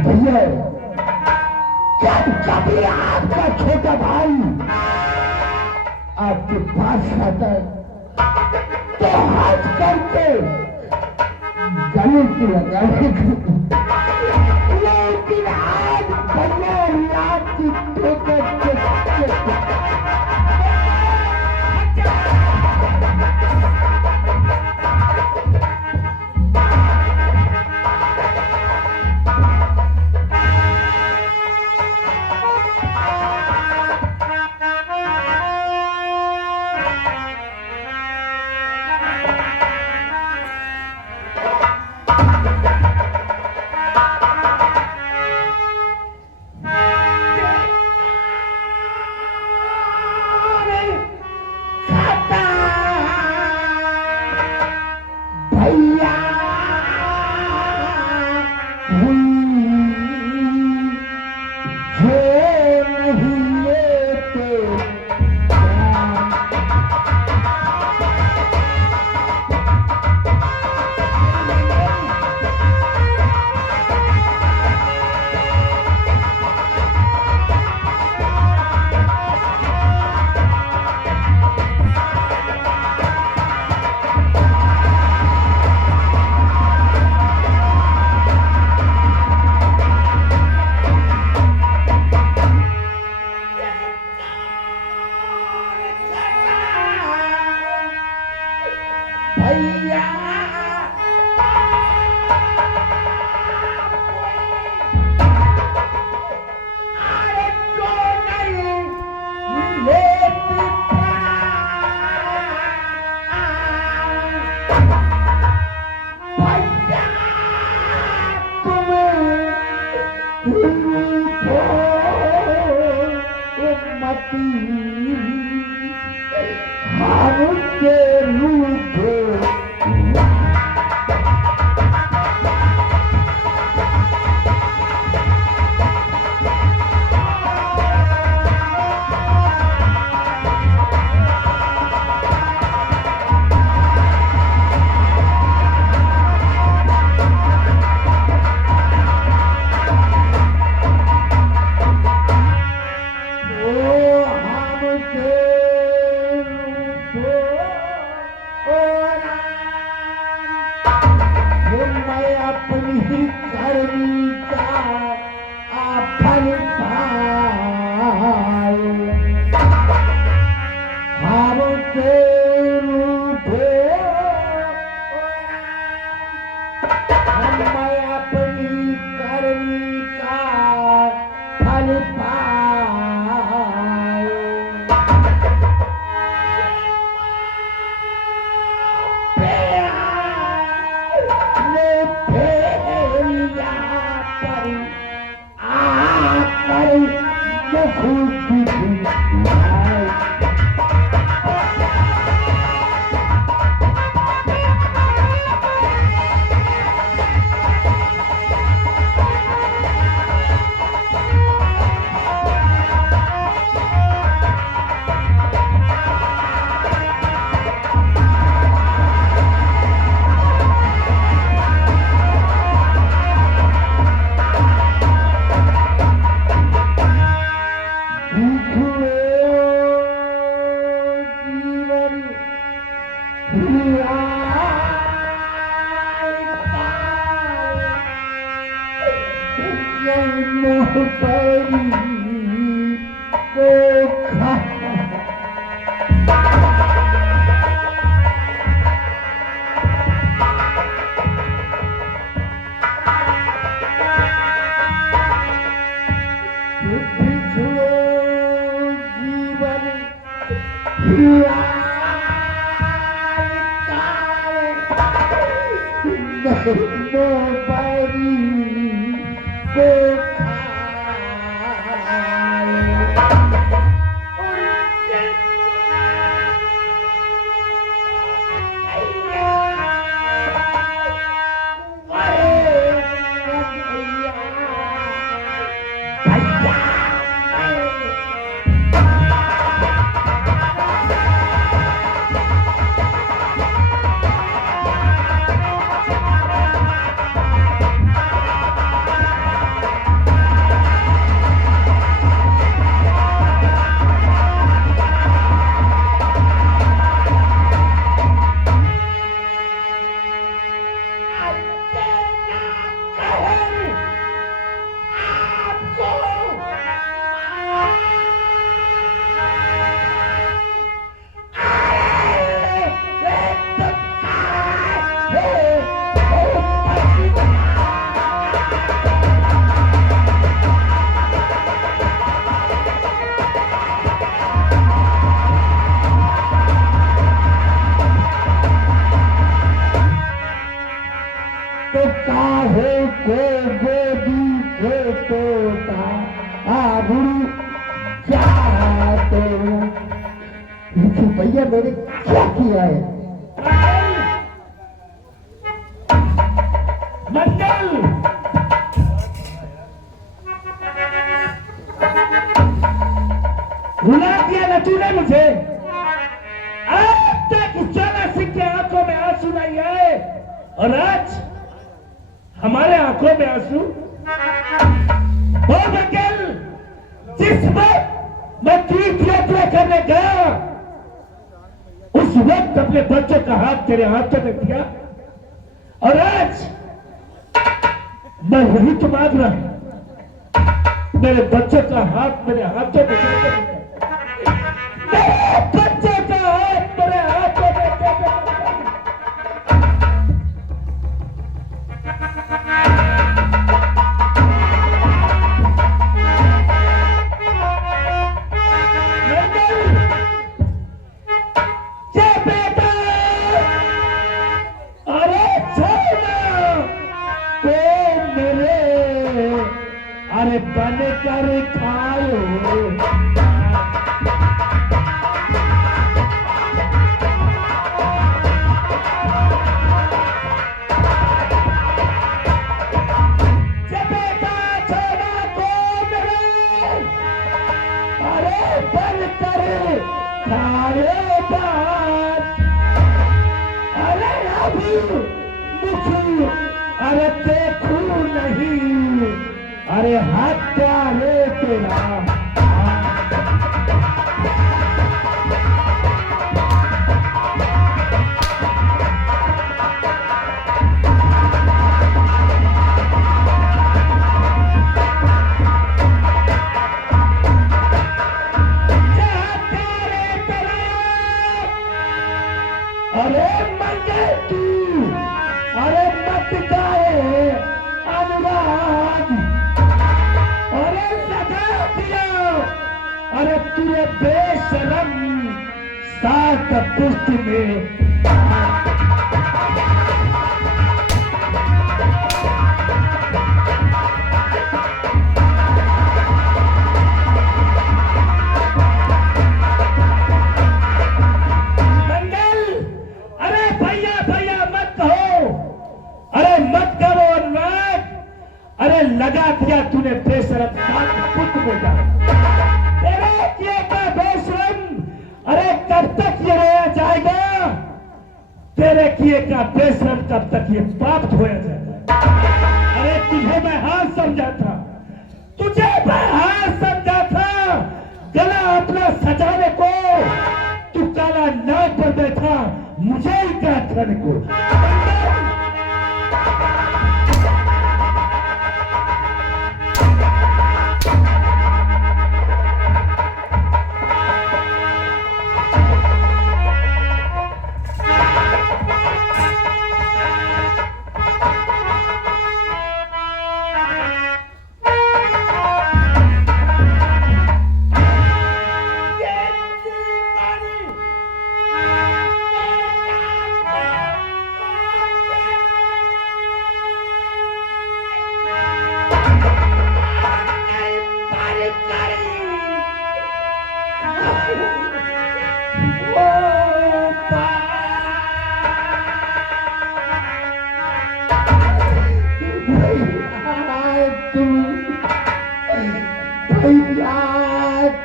भैया जब कभी आपका छोटा भाई आपके पास आता है तो हाथ करके गले की लगाने लेकिन आज भैया रात की ठोकर अपनी करनी का फल पाए हम के रूठे मैं अपनी करनी का फल पाए ले फेरिया पर आकर मुख दिखाए भैया मैंने क्या किया है? मंडल रुला दिया न तूने मुझे। आज तक उजाला सिंह के आंखों में आंसू नहीं आए और आज हमारे आंखों में आंसू। वो वकील जिस वक्त मैं तीर्थ यात्रा करने गया उस वक्त अपने बच्चों का हाथ तेरे हाथों में दिया और आज मैं वही तो मांग रहा हूं। मेरे बच्चों का हाथ मेरे हाथों में मेरे बच्चों का हाथ मेरे हाथों में अरे बन कर खाओ चपेटा छोड़ा को मेरे अरे बन कर खाओ बात अरे अभी मुझे अरे देखू नहीं अरे हत्या रे तेरा का पुष्ट में मंगल, अरे भैया भैया मत कहो, अरे मत करो अनुराग, अरे लगा दिया तूने बेशरम साथ पुत्र बेटा, तेरे किए का बेशरम, अरे कब तक ये रोया जाएगा, तेरे किए का बेशरम कब तक ये पाप धोया जाएगा। अरे तुझे मैं हाथ समझा था, तुझे मैं हाथ समझा था, गला अपना सजाने को, तू काला नाक पर बैठा मुझे ही काट खाने को।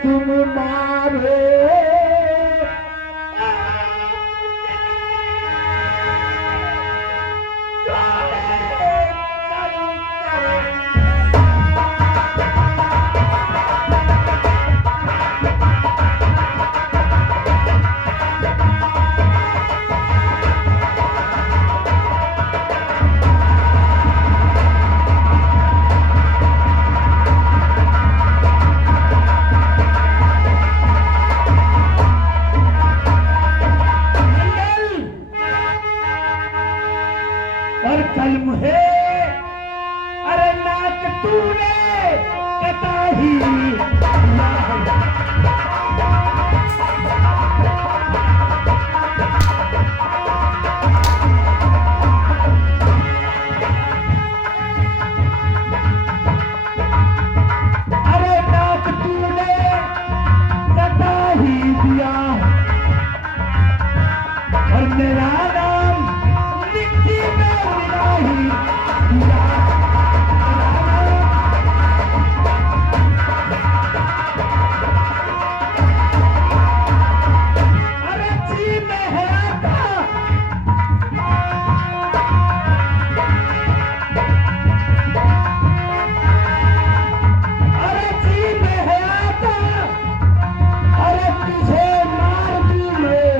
तुम मारे और कल मुहे, अरे नाक तूने कटा ही अरे नाक तूने कटा ही दिया, और मेरा नाम मिट्टी में मिला ही दिया। अरे जी में है आता, अरे जी में है आता, अरे तुझे मार दी मैं,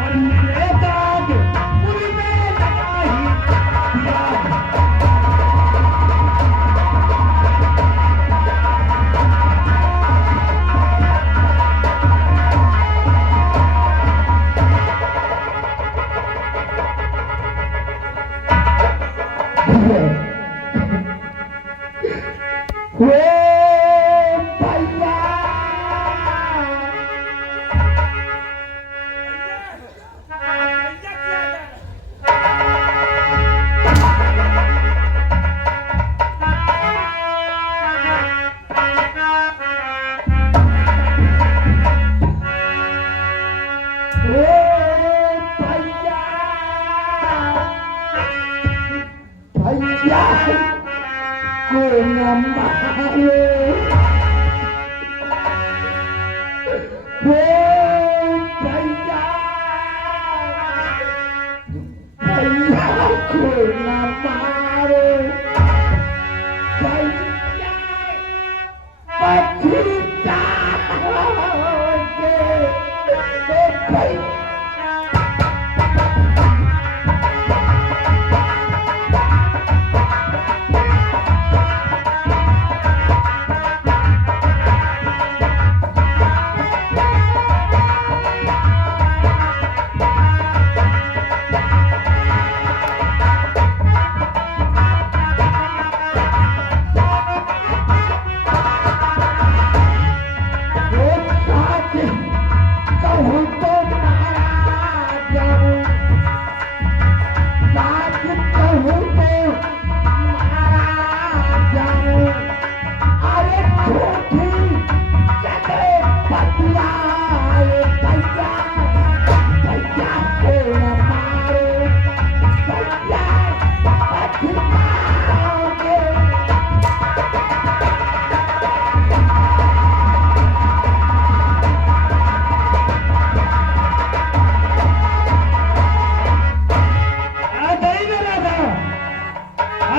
और मेरे दाग पूरी में लगा ही दिया। वो भैया वो भैया भैया को न मारे वो भैया भैया को न मारे भैया पछता होगे भैया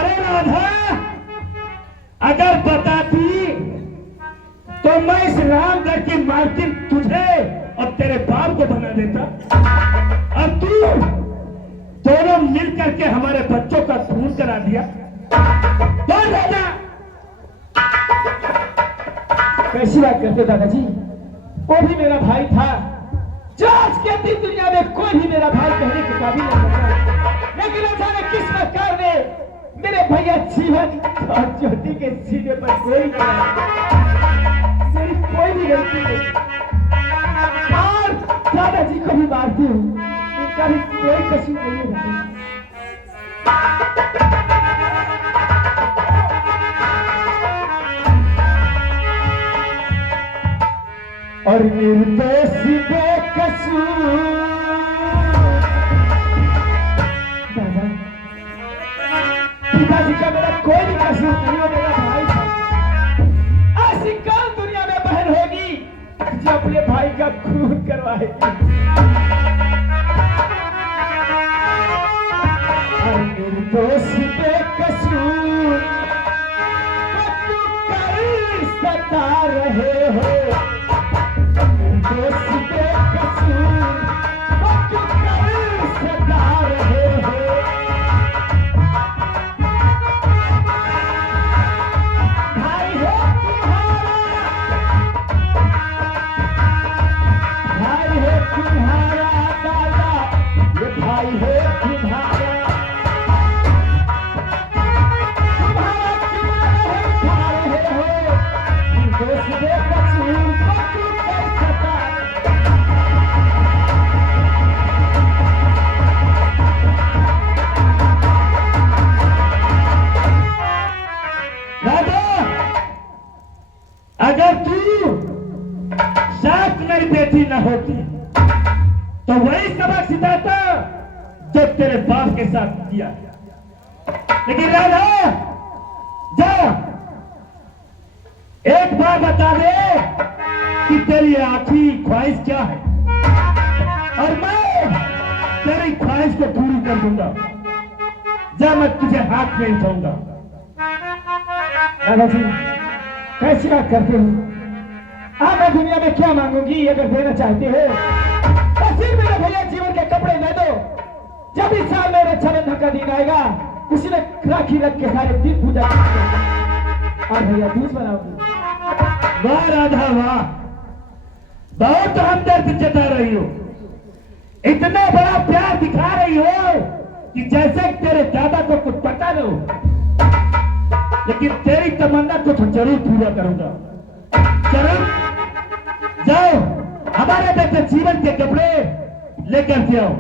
अरे राधा, अगर बताती तो मैं इस रामगढ़ की मालकिन तुझे और तेरे बाप को बना देता। अब तू दोनों मिल करके हमारे बच्चों का खून करा दिया। बोल राजा। कैसी बात करते दादाजी, वो भी मेरा भाई था जो आज के दिन दुनिया में कोई भी मेरा भाई कहने के काबिल नहीं बचा। लेकिन अचानक किस प्रकार ने मेरे भैया जीवन और ज्योति के सीने पर कोई मेरी कोई भी गलती नहीं, और दादाजी को भी मारती हूँ, इनका भी कोई कसूर नहीं है। और निर्दोष बेकसूर दादा, पिताजी का मेरा कोई भी कसूर नहीं, हो मेरा भाई था। ऐसी कौन दुनिया में बहन होगी जो अपने भाई का खून करवाएगी। और निर्दोष बेकसूर कर सता रहे हो, अगर तू साथ मेरी बेटी न होती तो वही सबक सिखाता जो तेरे बाप के साथ किया। लेकिन राधा, जा एक बार बता दे कि तेरी आखिरी ख्वाहिश क्या है, और मैं तेरी ख्वाहिश को पूरी कर दूंगा। जा, मैं तुझे हाथ में उठाऊंगा। दादाजी कैसी बात करते हो? आप मैं दुनिया में क्या मांगूंगी अगर देना चाहते हो तो फिर मेरे भैया जीवन के कपड़े ले दो। जब इस साल मेरे रक्षाबंधन का दिन आएगा, उसी में राखी रख के सारे दिन पूजा करेंगे और भैया दूध बनाओगी। वाह राधा वाह, बहुत हमदर्द जता रही हो, इतना बड़ा प्यार दिखा रही हो कि जैसे तेरे दादा को कुछ पता न हो। लेकिन तेरी तमन्ना को तो जरूर पूरा करूंगा, जरूर। जाओ, हमारे बेटे जीवन के कपड़े लेकर के आओ।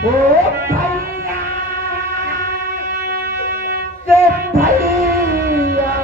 ओ भैया, भैया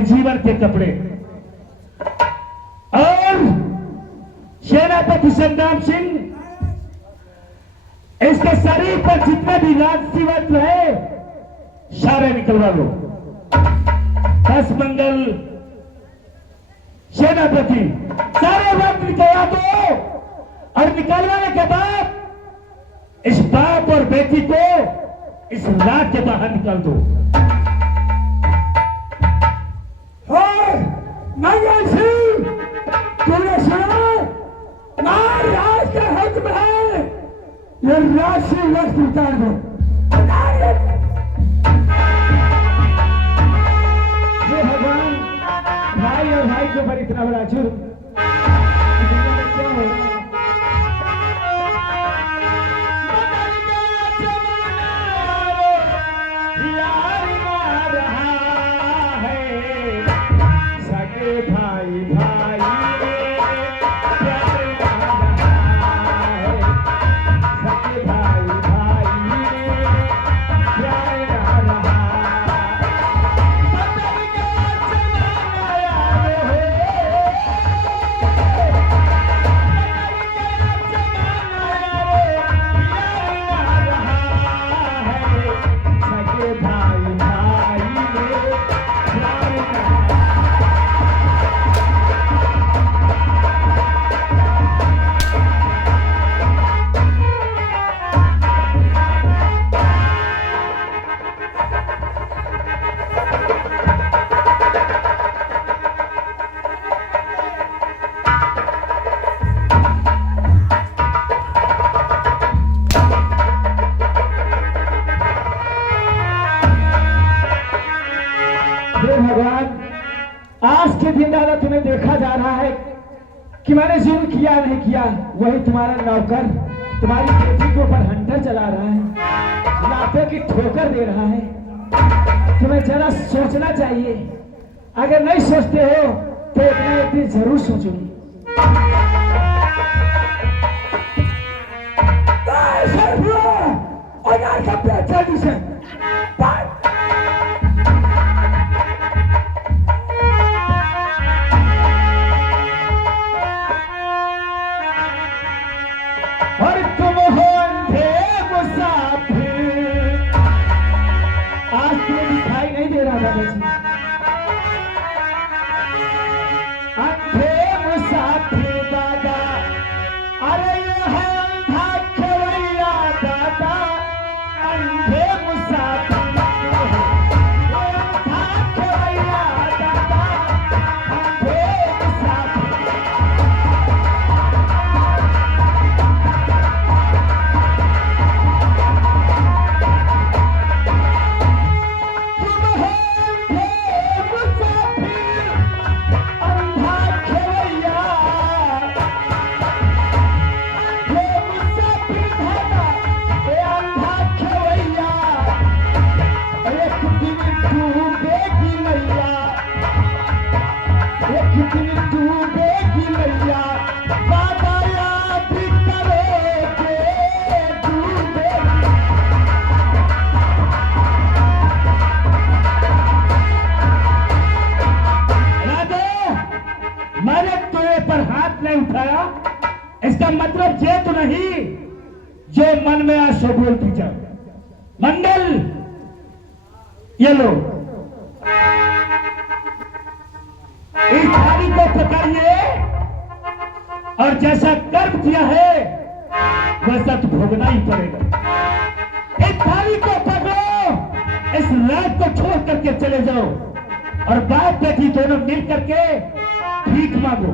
ये जीवन के कपड़े। और सेनापति संग्राम सिंह, इसके शरीर पर जितने भी राजसी वस्त्र है सारे निकलवा लो। 10 मंगल सेनापति सारे वस्त्र निकलवा दो, और निकलवाने के बाद इस बाप और बेटी को इस रात के बाहर निकाल दो। मंगल सिंह, तूने सुना? महाराज का हुक्म है, ये राशि वस्त्र उतार दो। हे भगवान, भाई और भाई के ऊपर इतना बड़ा जुर्म, दुनिया में क्या हो रहा है? भाई भाई प्यार रहा है, सके भाई भाई प्यार रहा। पता क्या जमाना यार है, सके भाई भाई प्यार रहा। हे भगवान, आज के दिन दादा तुम्हें देखा जा रहा है कि मैंने जुल्म किया नहीं किया। वही तुम्हारा नौकर तुम्हारी बेटी के ऊपर हंटर चला रहा है, लातों की ठोकर दे रहा है। तुम्हें जरा सोचना चाहिए। अगर नहीं सोचते हो तो एक ना एक दिन जरूर सोचोगी। और तुम हो अंधे मुसाफिर। आज तुम्हें दिखाई नहीं दे रहा दादाजी। अंधे मुसाफिर दादा, अरे ये है अंधा खेवैया दादा। अंधे मुसाफिर, ये अंधा खेवैया दादा। अंधे मुसाफिर। मैंने तुझे पर हाथ नहीं उठाया, इसका मतलब ये तो नहीं जो मन में आ सो बोलती जा। मंगल, ये लो, इस थाली को पकड़िए और जैसा कर्म किया है वैसा तो भोगना ही पड़ेगा। इस थाली को पकड़ो, इस रात को छोड़ करके चले जाओ और बाप बेटी दोनों मिल करके भीख मांगो।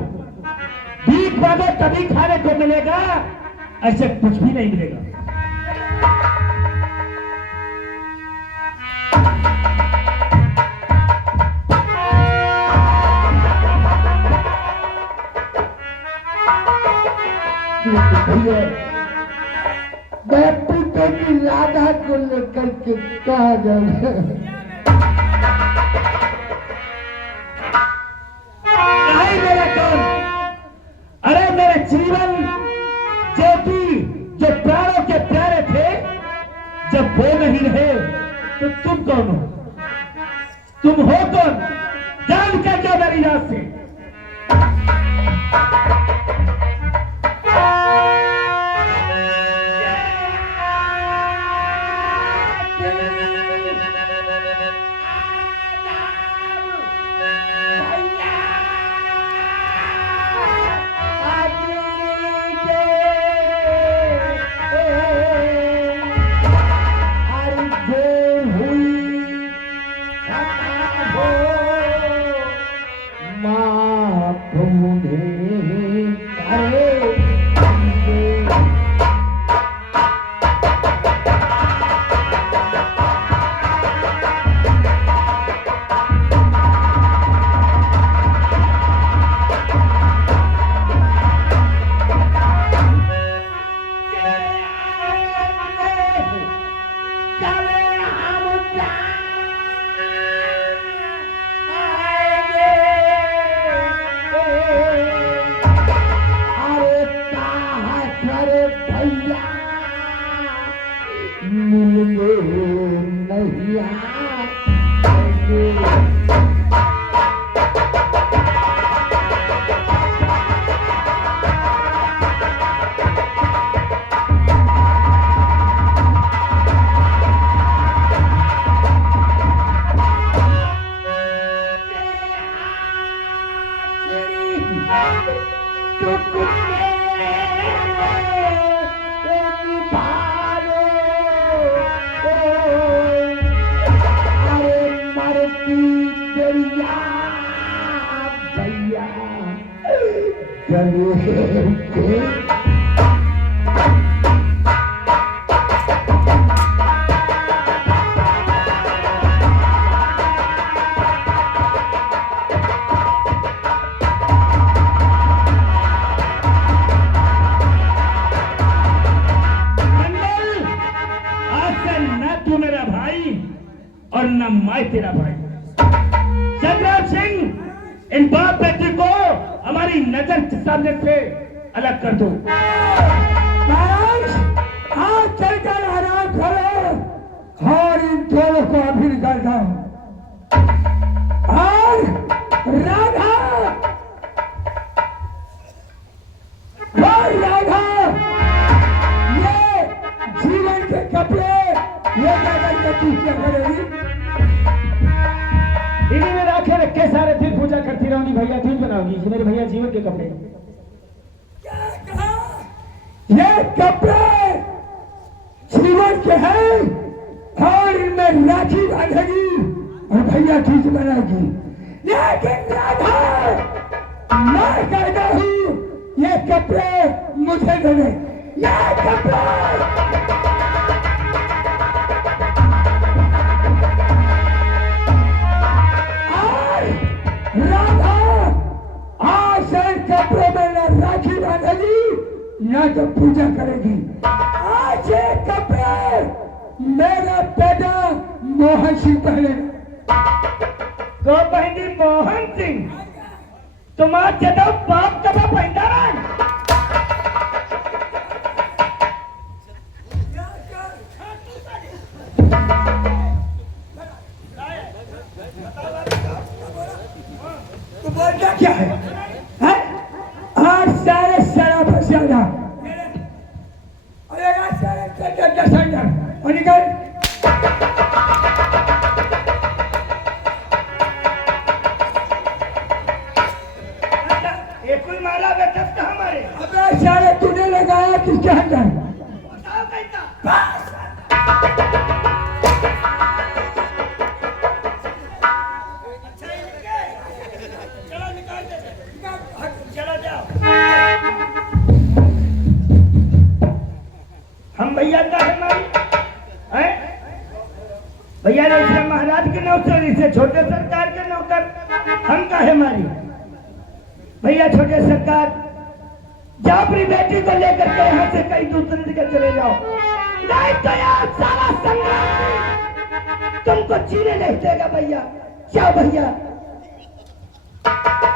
भीख मांगो तभी खाने को मिलेगा, ऐसे कुछ भी नहीं मिलेगा। बैठू बेटी राधा को लेकर के कहा जाए। नहीं मेरा कौन, अरे मेरे जीवन ज्योति जो प्राणों के प्यारे थे, जब वो नहीं रहे तो तुम कौन हो? तुम हो कौन? जा भैया मिलने नहीं आएंगे। और न मैं तेरा भाई। संग्राम सिंह, इन बाप बेटी को हमारी नजर के सामने से अलग कर दो। आज चलकर आराम करो और इन दोनों को अभी निकाल दो। और राधा ये जीवन के कपड़े ये नगर के तू क्या करेगी? इन्हीं में राखे रखे सारे दिन पूजा करती रहूंगी भैया, दिन बनाऊंगी मेरे भैया जीवन के कपड़े। क्या कहा? ये कपड़े जीवन के हैं और इनमें राखी बांधेगी और भैया ठीक बनाएगी। लेकिन राधा मैं कहता हूँ ये कपड़े मुझे दे दे। ये कपड़े कपड़ों में न राखी बांधेगी न तो पूजा करेगी। आज ये कपड़े मेरा बेटा मोहन सिंह पहनेगा। तो पहनी मोहन सिंह, तुम्हारा जदो बाप कब पहनता रहा? तो बोलता क्या है? आज सारे शराब बचाना अरे आज सारे दसंडर और निकल। एक कोई माला बेटस का हमारे अबे सारे तूने लगाया किसके अंदर? बताओ कैसा? चलो निकाल दे, चलो जाओ। हम भैया का है मारी हैं? भैया ने इसे महाराज के नौकर, इसे छोटे सरकार के नौकर, हम का है मारी? भैया छोटे सरकार, जाओ अपनी बेटी को लेकर के यहाँ से कहीं दूसरी जगह चले जाओ, नहीं तो यार सारा संग्राम तुमको जीने नहीं देगा। भैया जाओ भैया।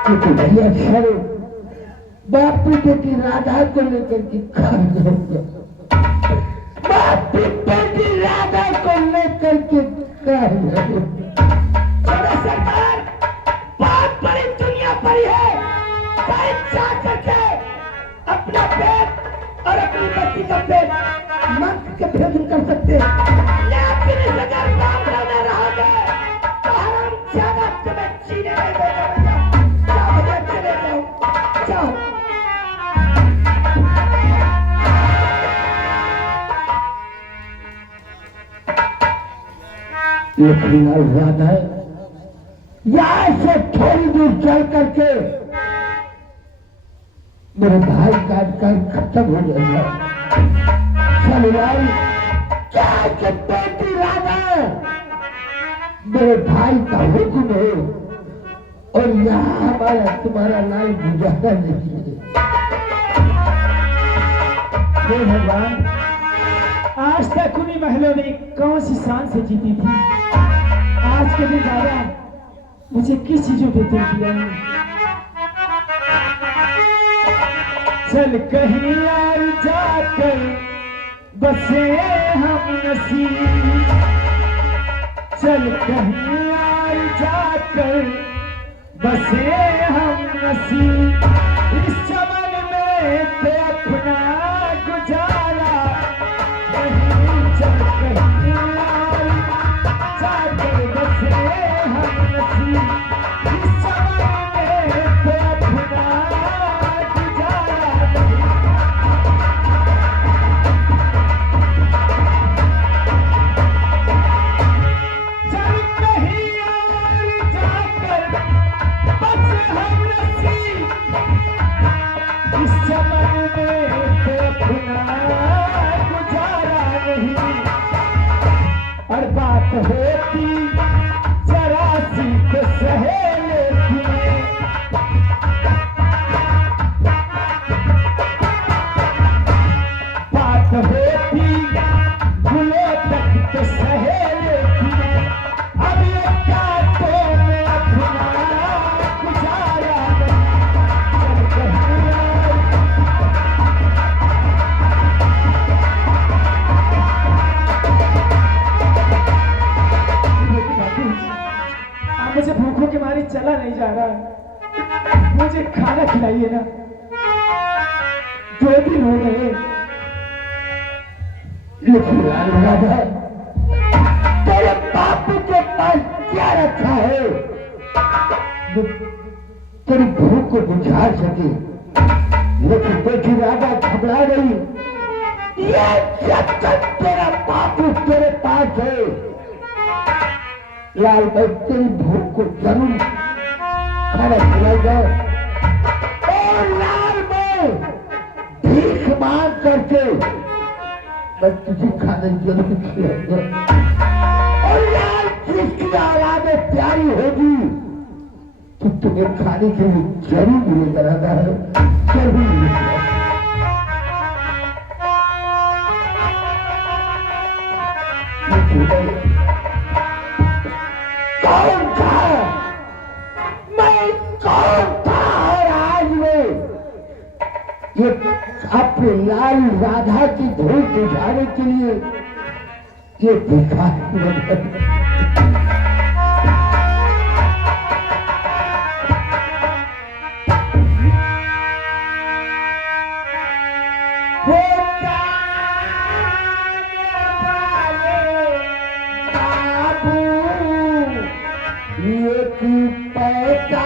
क्योंकि भैया सर बाप बेटी राधा को लेकर के बाप बेटी राधा को लेकर के छोटे सरकार, बहुत बड़ी दुनिया पड़ी है, कहीं जा करके अपना पेट और अपनी बच्ची का पेट मंत्र के भेदन कर सकते हैं। लेकिन इस अगर काम करना रहोगे तो हम ज्यादा तुम्हें जीने नहीं देगा। भैया जाओ, भैया चले जाओ, जाओ। लेकिन राधा यहाँ से थोड़ी दूर चल करके मेरे भाई का काम खत्म हो जाएगा। क्या कि बेटी राधा मेरे भाई का हुक्म है और यहाँ हमारा तुम्हारा लाल गुजारा नहीं है। हे भगवान, आज तक उन्हीं महलों में कौन सी शान से जीती थी, आज के दिन दादा मुझे किस चीजों पे तुल दिया है। चल कहीं और जाकर बसे हम नसीब, चल कहीं और जाकर बसे हम नसीब, इस चमन में थे अपना गुजारा नहीं, चल कहीं और जाकर बसे हम नसीब, इस चमन में थे अपना गुजारा नहीं। चल कहीं और जाकर बस हम नसीब, इस चमन में थे अपना गुजारा नहीं, और बात होती जरा सी तो सहेले की, बात होती गुलो तक तो सहेले की, अब ये कांटों में अपना गुजारा नहीं, चल कहीं और आप मुझे भूखों के मारे चला नहीं जा रहा, मुझे खाना खिलाइए ना, 2 दिन हो गए। लेकिन लाल राजा, तेरे बापू के पास क्या रखा है जो तेरी भूख को बुझा सके? लेकिन देखी राजा घबरा गई, ये जब तक तेरा बापू तेरे पास है, लाल भाई तेरी भूख को जरूर खाना खिलाएगा, और लाल भाई भीख मांग करके मैं तुझे खाने जरूर खिलाऊंगा, और लाल जिसकी आवाज़ें प्यारी होगी तो तुम्हें खाने के लिए जरूर मिलेगा राजा, जरूर मिलेगा। कौन था मैं, कौन था, और आज मैं ये अपने लाल राधा की भूख बुझाने के लिए ये देखा पैसा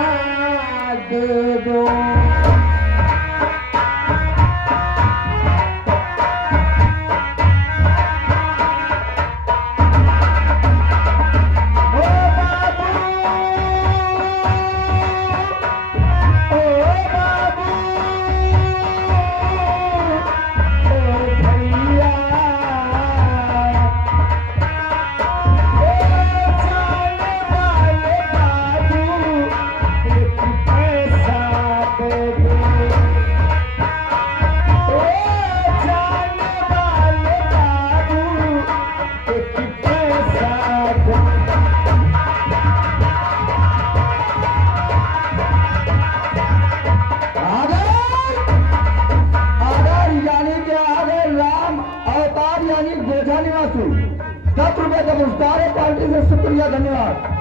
दे दो, ₹10 का पुरस्कार है पार्टी से, शुक्रिया, धन्यवाद।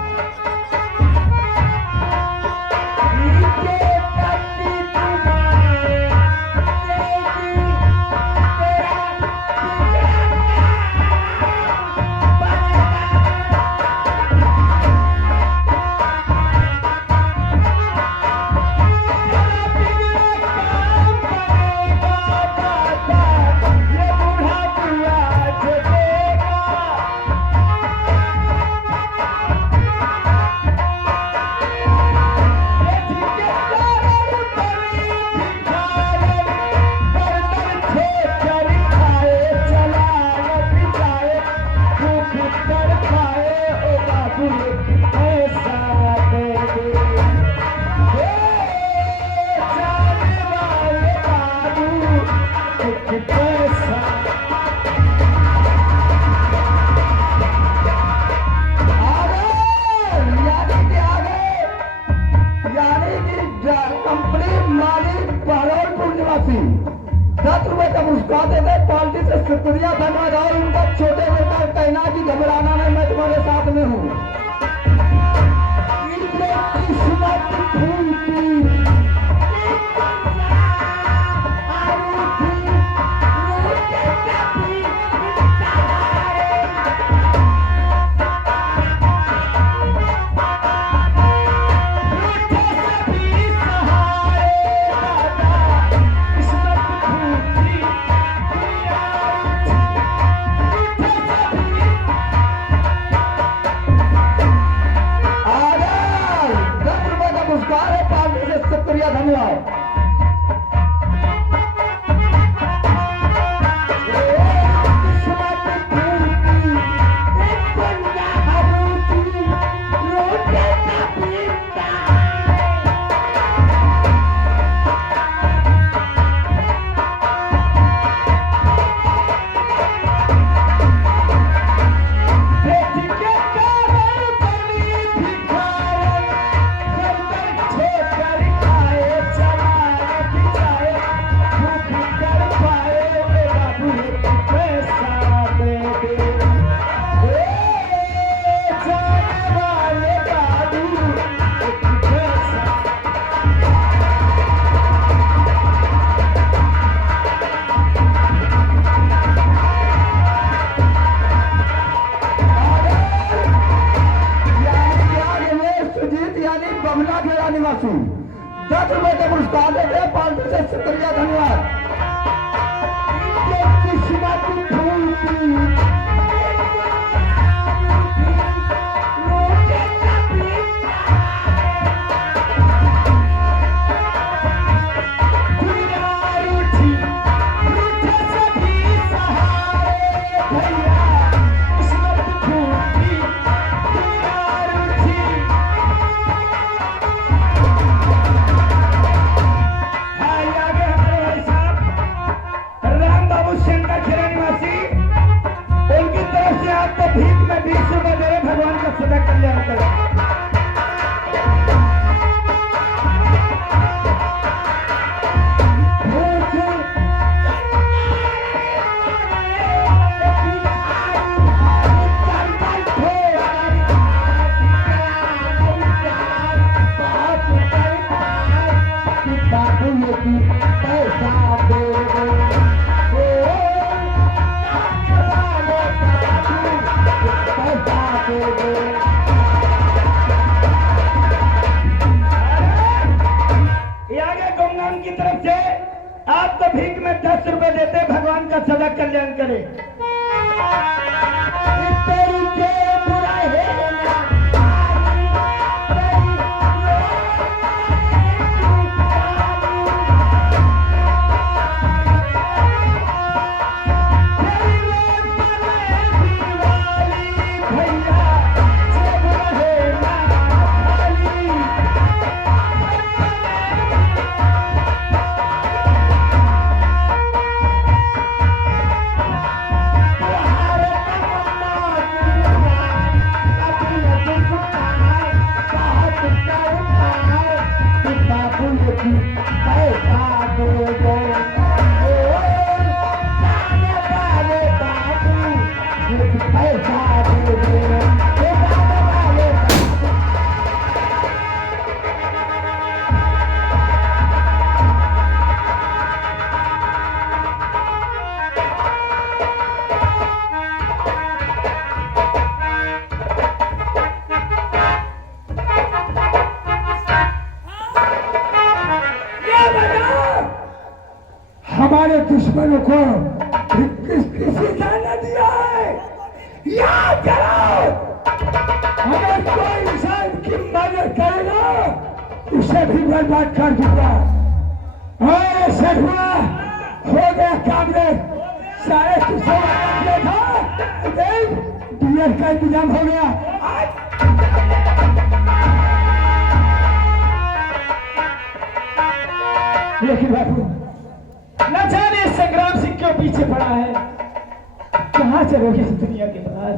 शुक्रिया धन्यवाद और उनका छोटे बेटा कहना कि घबराना नहीं, मैं तुम्हारे साथ में हूँ। किस्मत फूटी शुक्रिया धन्यवाद। बमला खेड़ा निवासी 10 रुपए का पुरस्कार देते हैं, पार्टी से शुक्रिया धन्यवाद। भीख में 20 रुपए दे रहे, भगवान का सदा कल्याण करे। की तरफ से आपको भीख में 10 रुपए देते, भगवान का सदा कल्याण करे। हमारे दुश्मनों को किसी ने दिया है, याद करो। अगर कोई इंसान की मदद करेगा उसे भी बर्बाद कर दूंगा। ऐसा हुआ हो गया कांग्रेस, सारे तुझे था डियर का इंतजाम हो गया। लेकिन बाबू न जाने संग्राम सिंह क्यों पीछे पड़ा है, कहाँ चलोगे इस दुनिया के बाद।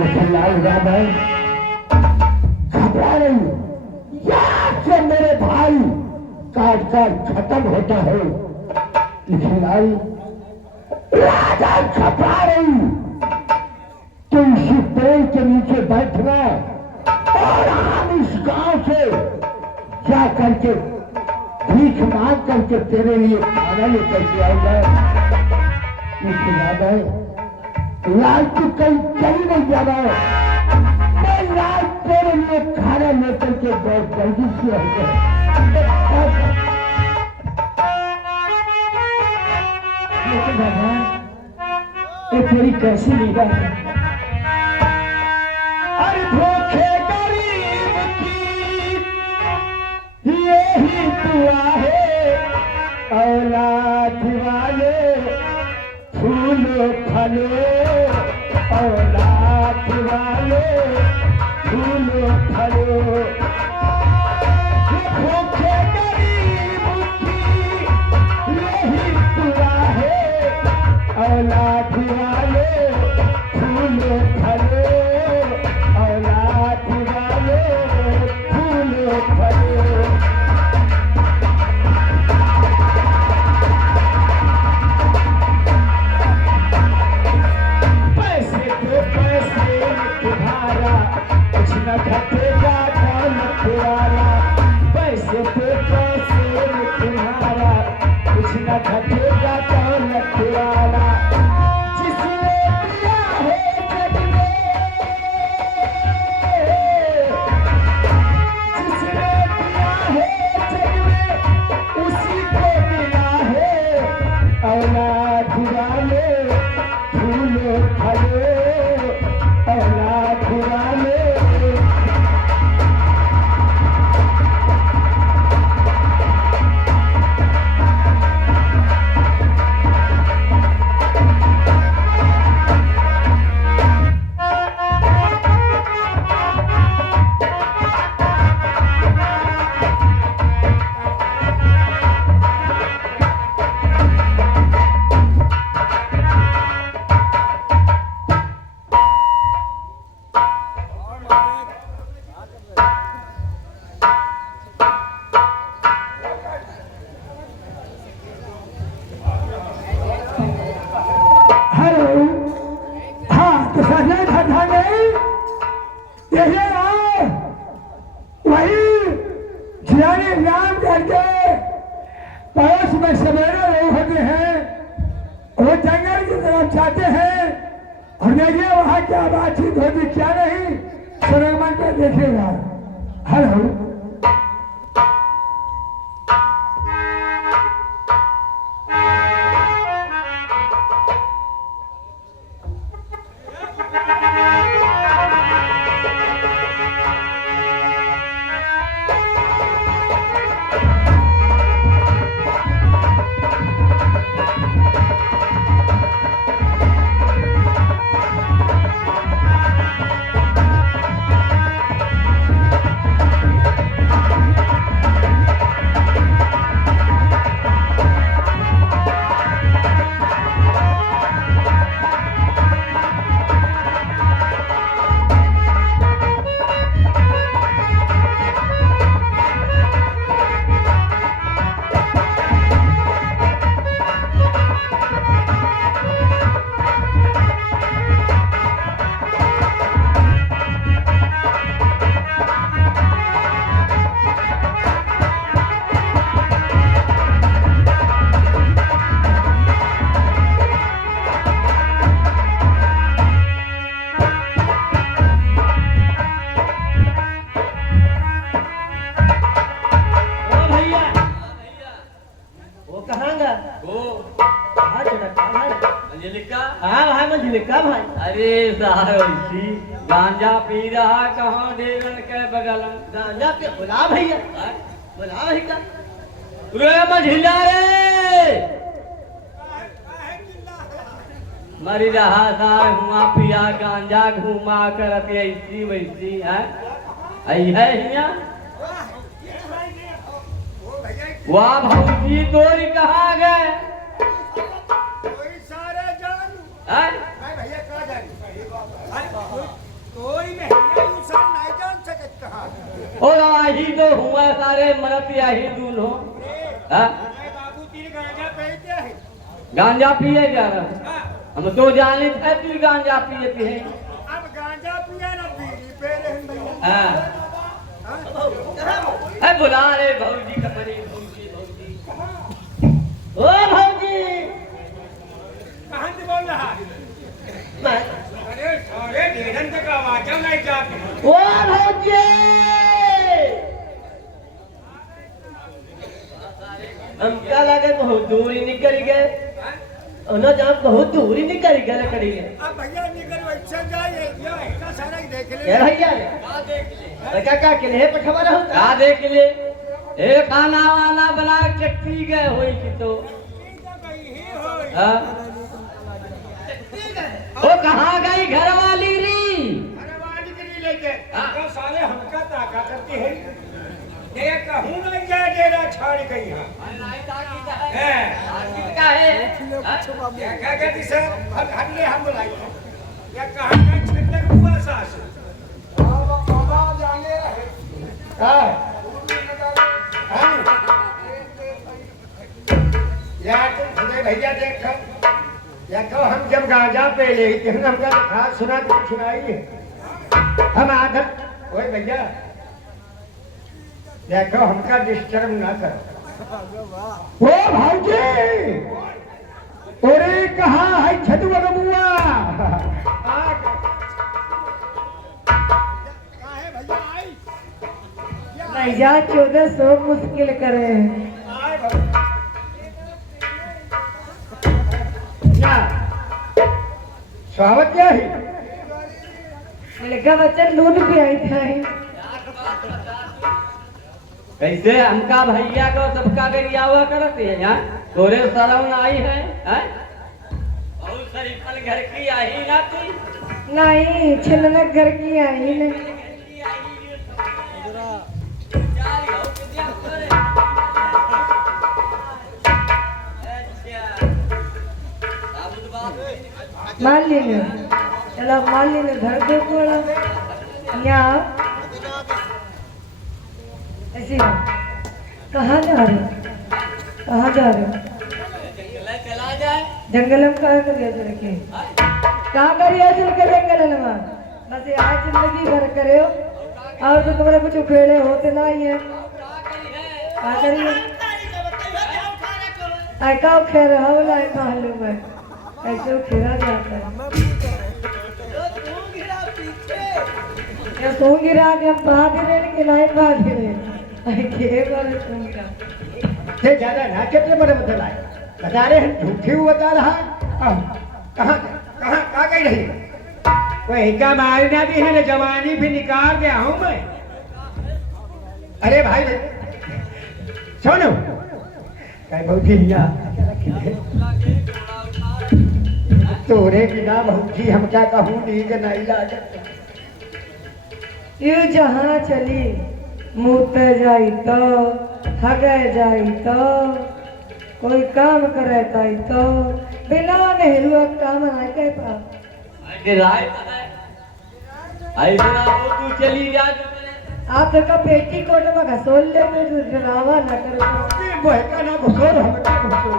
लेकिन लाल भाई घबरा नहीं, यहाँ से मेरे भाई काट काट खत्म होता है। लेकिन लाल राजा छपा रही तो इसी पेड़ के नीचे बैठना और हम इस गांव से जा करके भीख मांग करके तेरे लिए खाना लेकर के आऊंगा। इसके बाद है लाल तू कहीं चली नहीं जा रहा है, मैं लाल तेरे लिए खाना लेकर के बहुत जल्दी से आऊंगा। लेकिन भगवान ये तेरी कैसी लीला है। अरे धोखे गरीब की यही दुआ है, औलाद वाले फूलो फलो, औलाद वाले फूलो फलो। धोखे गरीब की यही दुआ है, औलाद वाले फूलो फलो, औलाद वाले फूलो फलो। पैसे तो पैसे तुम्हारा कुछ न घटेगा दौलत वाला, पैसे तो पैसे तुम्हारा कुछ न घटेगा दौलत वाला। जिसने दिया है जग में, जिसने दिया है जग में उसी को मिला है, औलाद वाले फूलो फलो, औलाद वाले। हेलो, हाँ तो सजने धधा नहीं यही आओ, वही जियानी नाम करके पड़ोस में सवेरे लोग होते हैं, वो जंगल की तरफ जाते हैं और देखिए वहाँ क्या बातचीत होती क्या नहीं, सुरमन पे देखेगा। हेलो, लिखा भाई। अरे साहब गांजा पी रहा कहाँ डेरन के बगल में। गांजा के बुला भैया, बुला भैया। रे मझिला रे मरी रहा सार हुआ पिया गांजा घुमा कर ऐसी वैसी है हिया। वाह भौजी तोरी कहाँ गए? और आही तो हुआ सारे मरत आही दूल्हो गांजा पिए जा रहा हम तो जाने थे तू गांजा पिए थे अब गांजा पिए ना बीड़ी पे रहे भैया। हाँ अरे बुला रे भौजी कमरी भौजी भौजी ओ भौजी कहाँ से बोल रहा है? अरे सारे ढेरन तक आवाज नहीं जाती। ओ भौजी हम क्या लगे बहुत दूर ही निकल गए ना जहाँ बहुत दूर ही निकल गए लकड़ी है। अब भैया निकल अच्छा जाए ये इतना सारा ही देख ले। ये भैया क्या के लिए पठवा रहा हूँ का देख ले एक खाना वाना बना के पी गए होई कि तो हाँ? वो कहाँ गई घर वाली री अरे वाली के लिए लेके तो सारे हमका ताका करती है। ये कहूँ नहीं जाए डेरा छाड़ गई है। का है क्या कहती सर हम ले हम बुलाइए या कहाँ का छिटक हुआ सास जाने रहे यार तुम खुदे भैया देखो या कहो हम जब गांजा पे ले हमका देखा सुना कुछ सुनाई है हम आदत ओए भैया देखो हमका डिस्टर्ब ना करो। ओ भाऊजी ओरे कहाँ है छदुआ बुआ भैया 1400 मुश्किल करे स्वागत क्या है लड़का बच्चा लूट भी आई था कैसे हमका भैया को सबका गरिया हुआ करते हैं यहाँ तोरे सरवन आई है बहुत शरीफल घर की आई ना तू नहीं छिलनक घर की आई नहीं मान लीजिए चलो मान लीजिए घर दे थोड़ा यहाँ ऐसी बात कहाँ जा रहे हो कहाँ जा रहे हो चला जाए जंगल में कहाँ करिए चल के कहाँ करिए चल के जंगल में बस आज जिंदगी भर करे हो और तो तुम्हारे कुछ उखेड़े होते ना ही है क्या करिए ऐका उखेड़ हवला है मालूम है ऐसे उखेड़ा जाता है या सो गिरा के हम भाग रहे कि नहीं भाग रहे के बारे सो गिरा से ज्यादा ना कितने बड़े बदल आए बता रहे हैं झूठी बता रहा कहाँ कहाँ कहाँ गई रही वही का मारना भी है ना जवानी भी निकाल गया हूँ मैं। अरे भाई सुनो कहीं बहुत तोरे बिना भौजी हम क्या कहूँ नींद नहीं लागत ये जहाँ चली मुँह जाई तो हगे जाई तो कोई काम करे ताई तो बिना नेहरू काम ना के पास ऐसा तू चली जा आप का पेटी कोट में घसोल ले तो डरावा न करो बहका ना घुसोर हम क्या घुसोर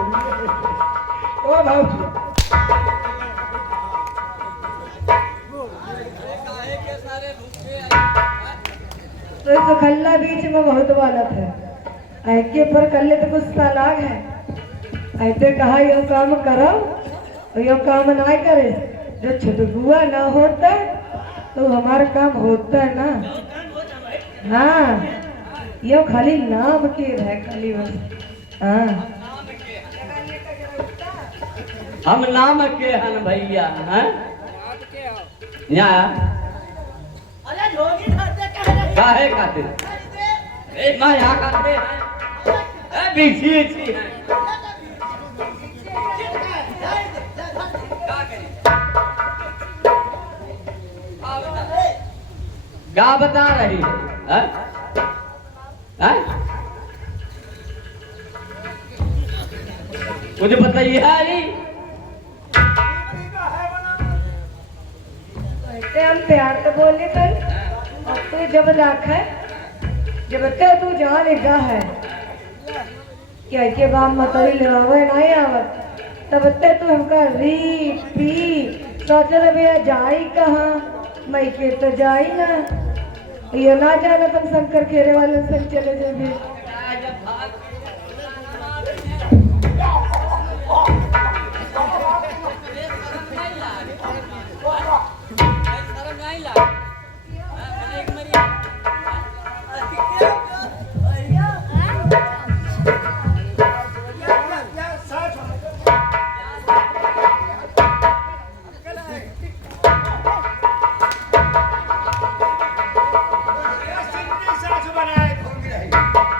ओ भौजी तो खल्ला बीच में बहुत वालत है ऐके पर कल्ले तो गुस्सा लाग है ऐसे कहा यो काम करो तो यो काम ना करे जो छुटगुआ ना होता तो हमारा काम होता है ना हाँ यो खाली नाम के है खाली बस हाँ हम नाम के हन भैया हैं काहे खातिर ए मां यहाँ खाते हैं ए बीसी छी है क्या बता रही है मुझे बताइए ऐसे हम प्यार तो बोले कल अब तू जब लाख है जब तू जान लगा है क्या के बाप मतरी ले नहीं आवत तब ते तू हमका री पी सोचल भैया जाई कहाँ मैं के तो जाई ना ये ना जाना तुम शंकर खेरे वाले संग चले जाए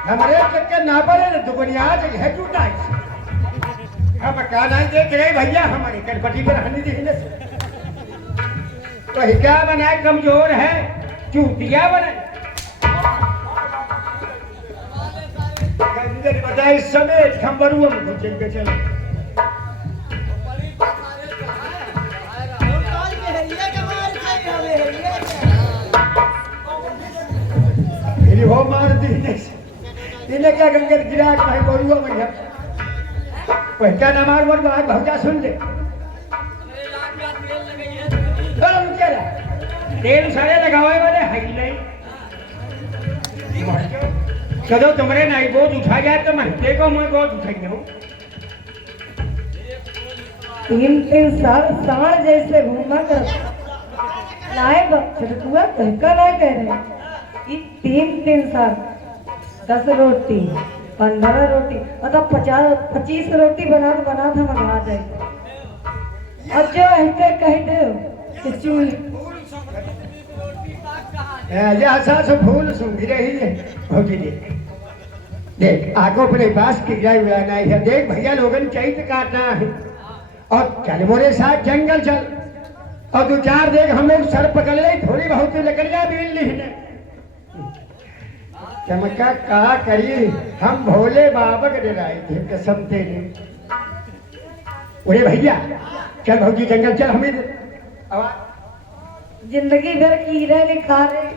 हमारे चक्कर ना पड़े ना दुनिया है टूटा हम का नहीं देख रहे भैया हमारे गणपति पर हनी देखने से तो क्या बनाए कमजोर है चूतिया बनाए बताए समेत खम्बरू हम चल के चले हो मार दी इन्हें क्या गंगे गिरा भाई बोलूँ मैं पहचा ना मार बोल बात भौजा सुन ले तेल सारे लगावे वाले है ही नहीं कदो तुम्हारे नहीं बोझ उठा जाए तो महते को मैं बोझ उठाई हूँ 3 साल साड़ जैसे घूमा कर लाए बच्चा तहका ना कह रहे ये 3 साल 10 रोटी 15 रोटी मतलब 25 रोटी बना था मंगा जाए और जो ऐसे कहते हो चूल ऐसा से फूल सूंघ रही है भौजी देख आगो अपने पास किराया उड़ाना है देख भैया लोगन चैत काटना है और चल मोरे साथ जंगल चल और 2-4 देख हम लोग सर पकड़ ले थोड़ी बहुत लकड़ियां बीन ली है चमका कहा करी हम भोले बाबा के डराए थे कसम तेरी अरे भैया चल भौजी जंगल चल हमें जिंदगी भर कीड़े लिखा रहे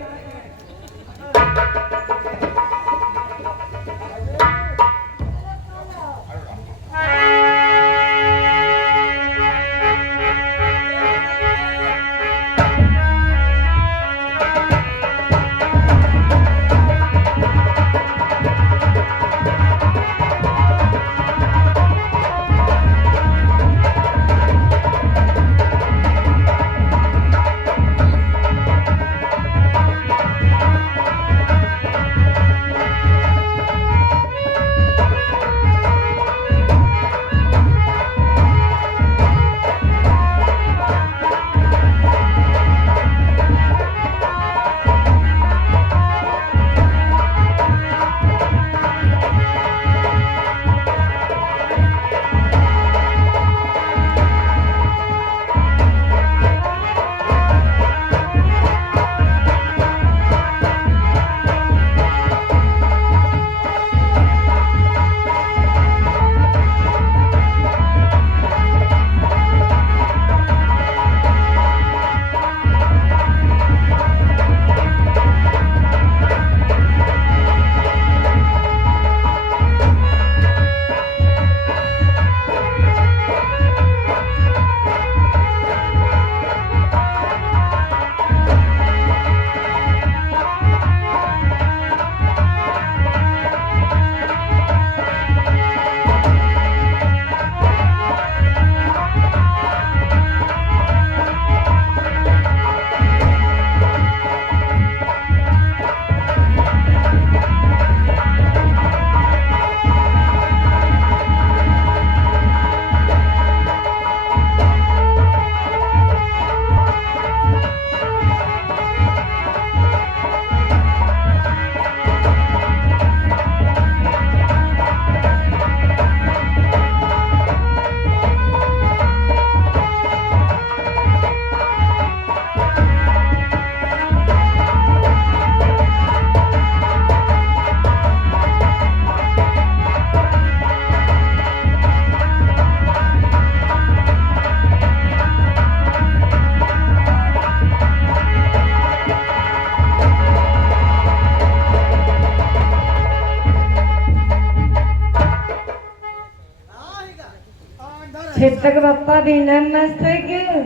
छिटक बप्पा भी न मस्त है क्यों?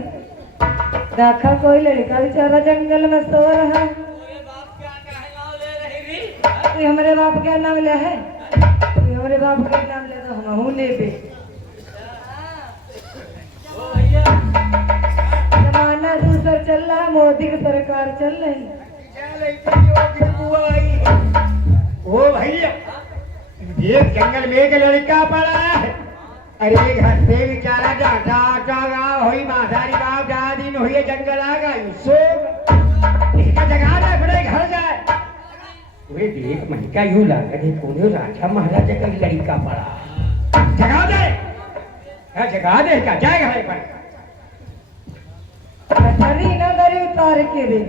देखा कोई लड़का बेचारा जंगल में सो रहा है। तू हमारे बाप क्या नाम ले है? तू हमारे बाप का नाम ले तो हम ले बे। जमाना दूसरा चल रहा, मोदी की सरकार चल रही। ओ भैया, ये जंगल में एक लड़का पड़ा है। अरे घर से बेचारा जाता गाँव हुई माधारी बाप जा दिन हुई जंगल आ गई सो इसका जगह ना अपने घर जाए। वे देख महिका यूं लागत है कोने राजा महाराजा का लड़का पड़ा। जगा दे, जगा दे क्या जाएगा घर पर। गठरी ना धरी उतार के रे,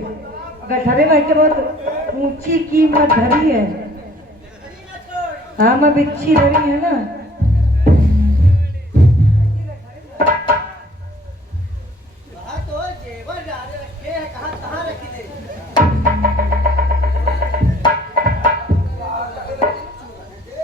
गठरी में के बहुत ऊंची कीमत धरी है। हाँ मैं बिच्छी धरी है ना।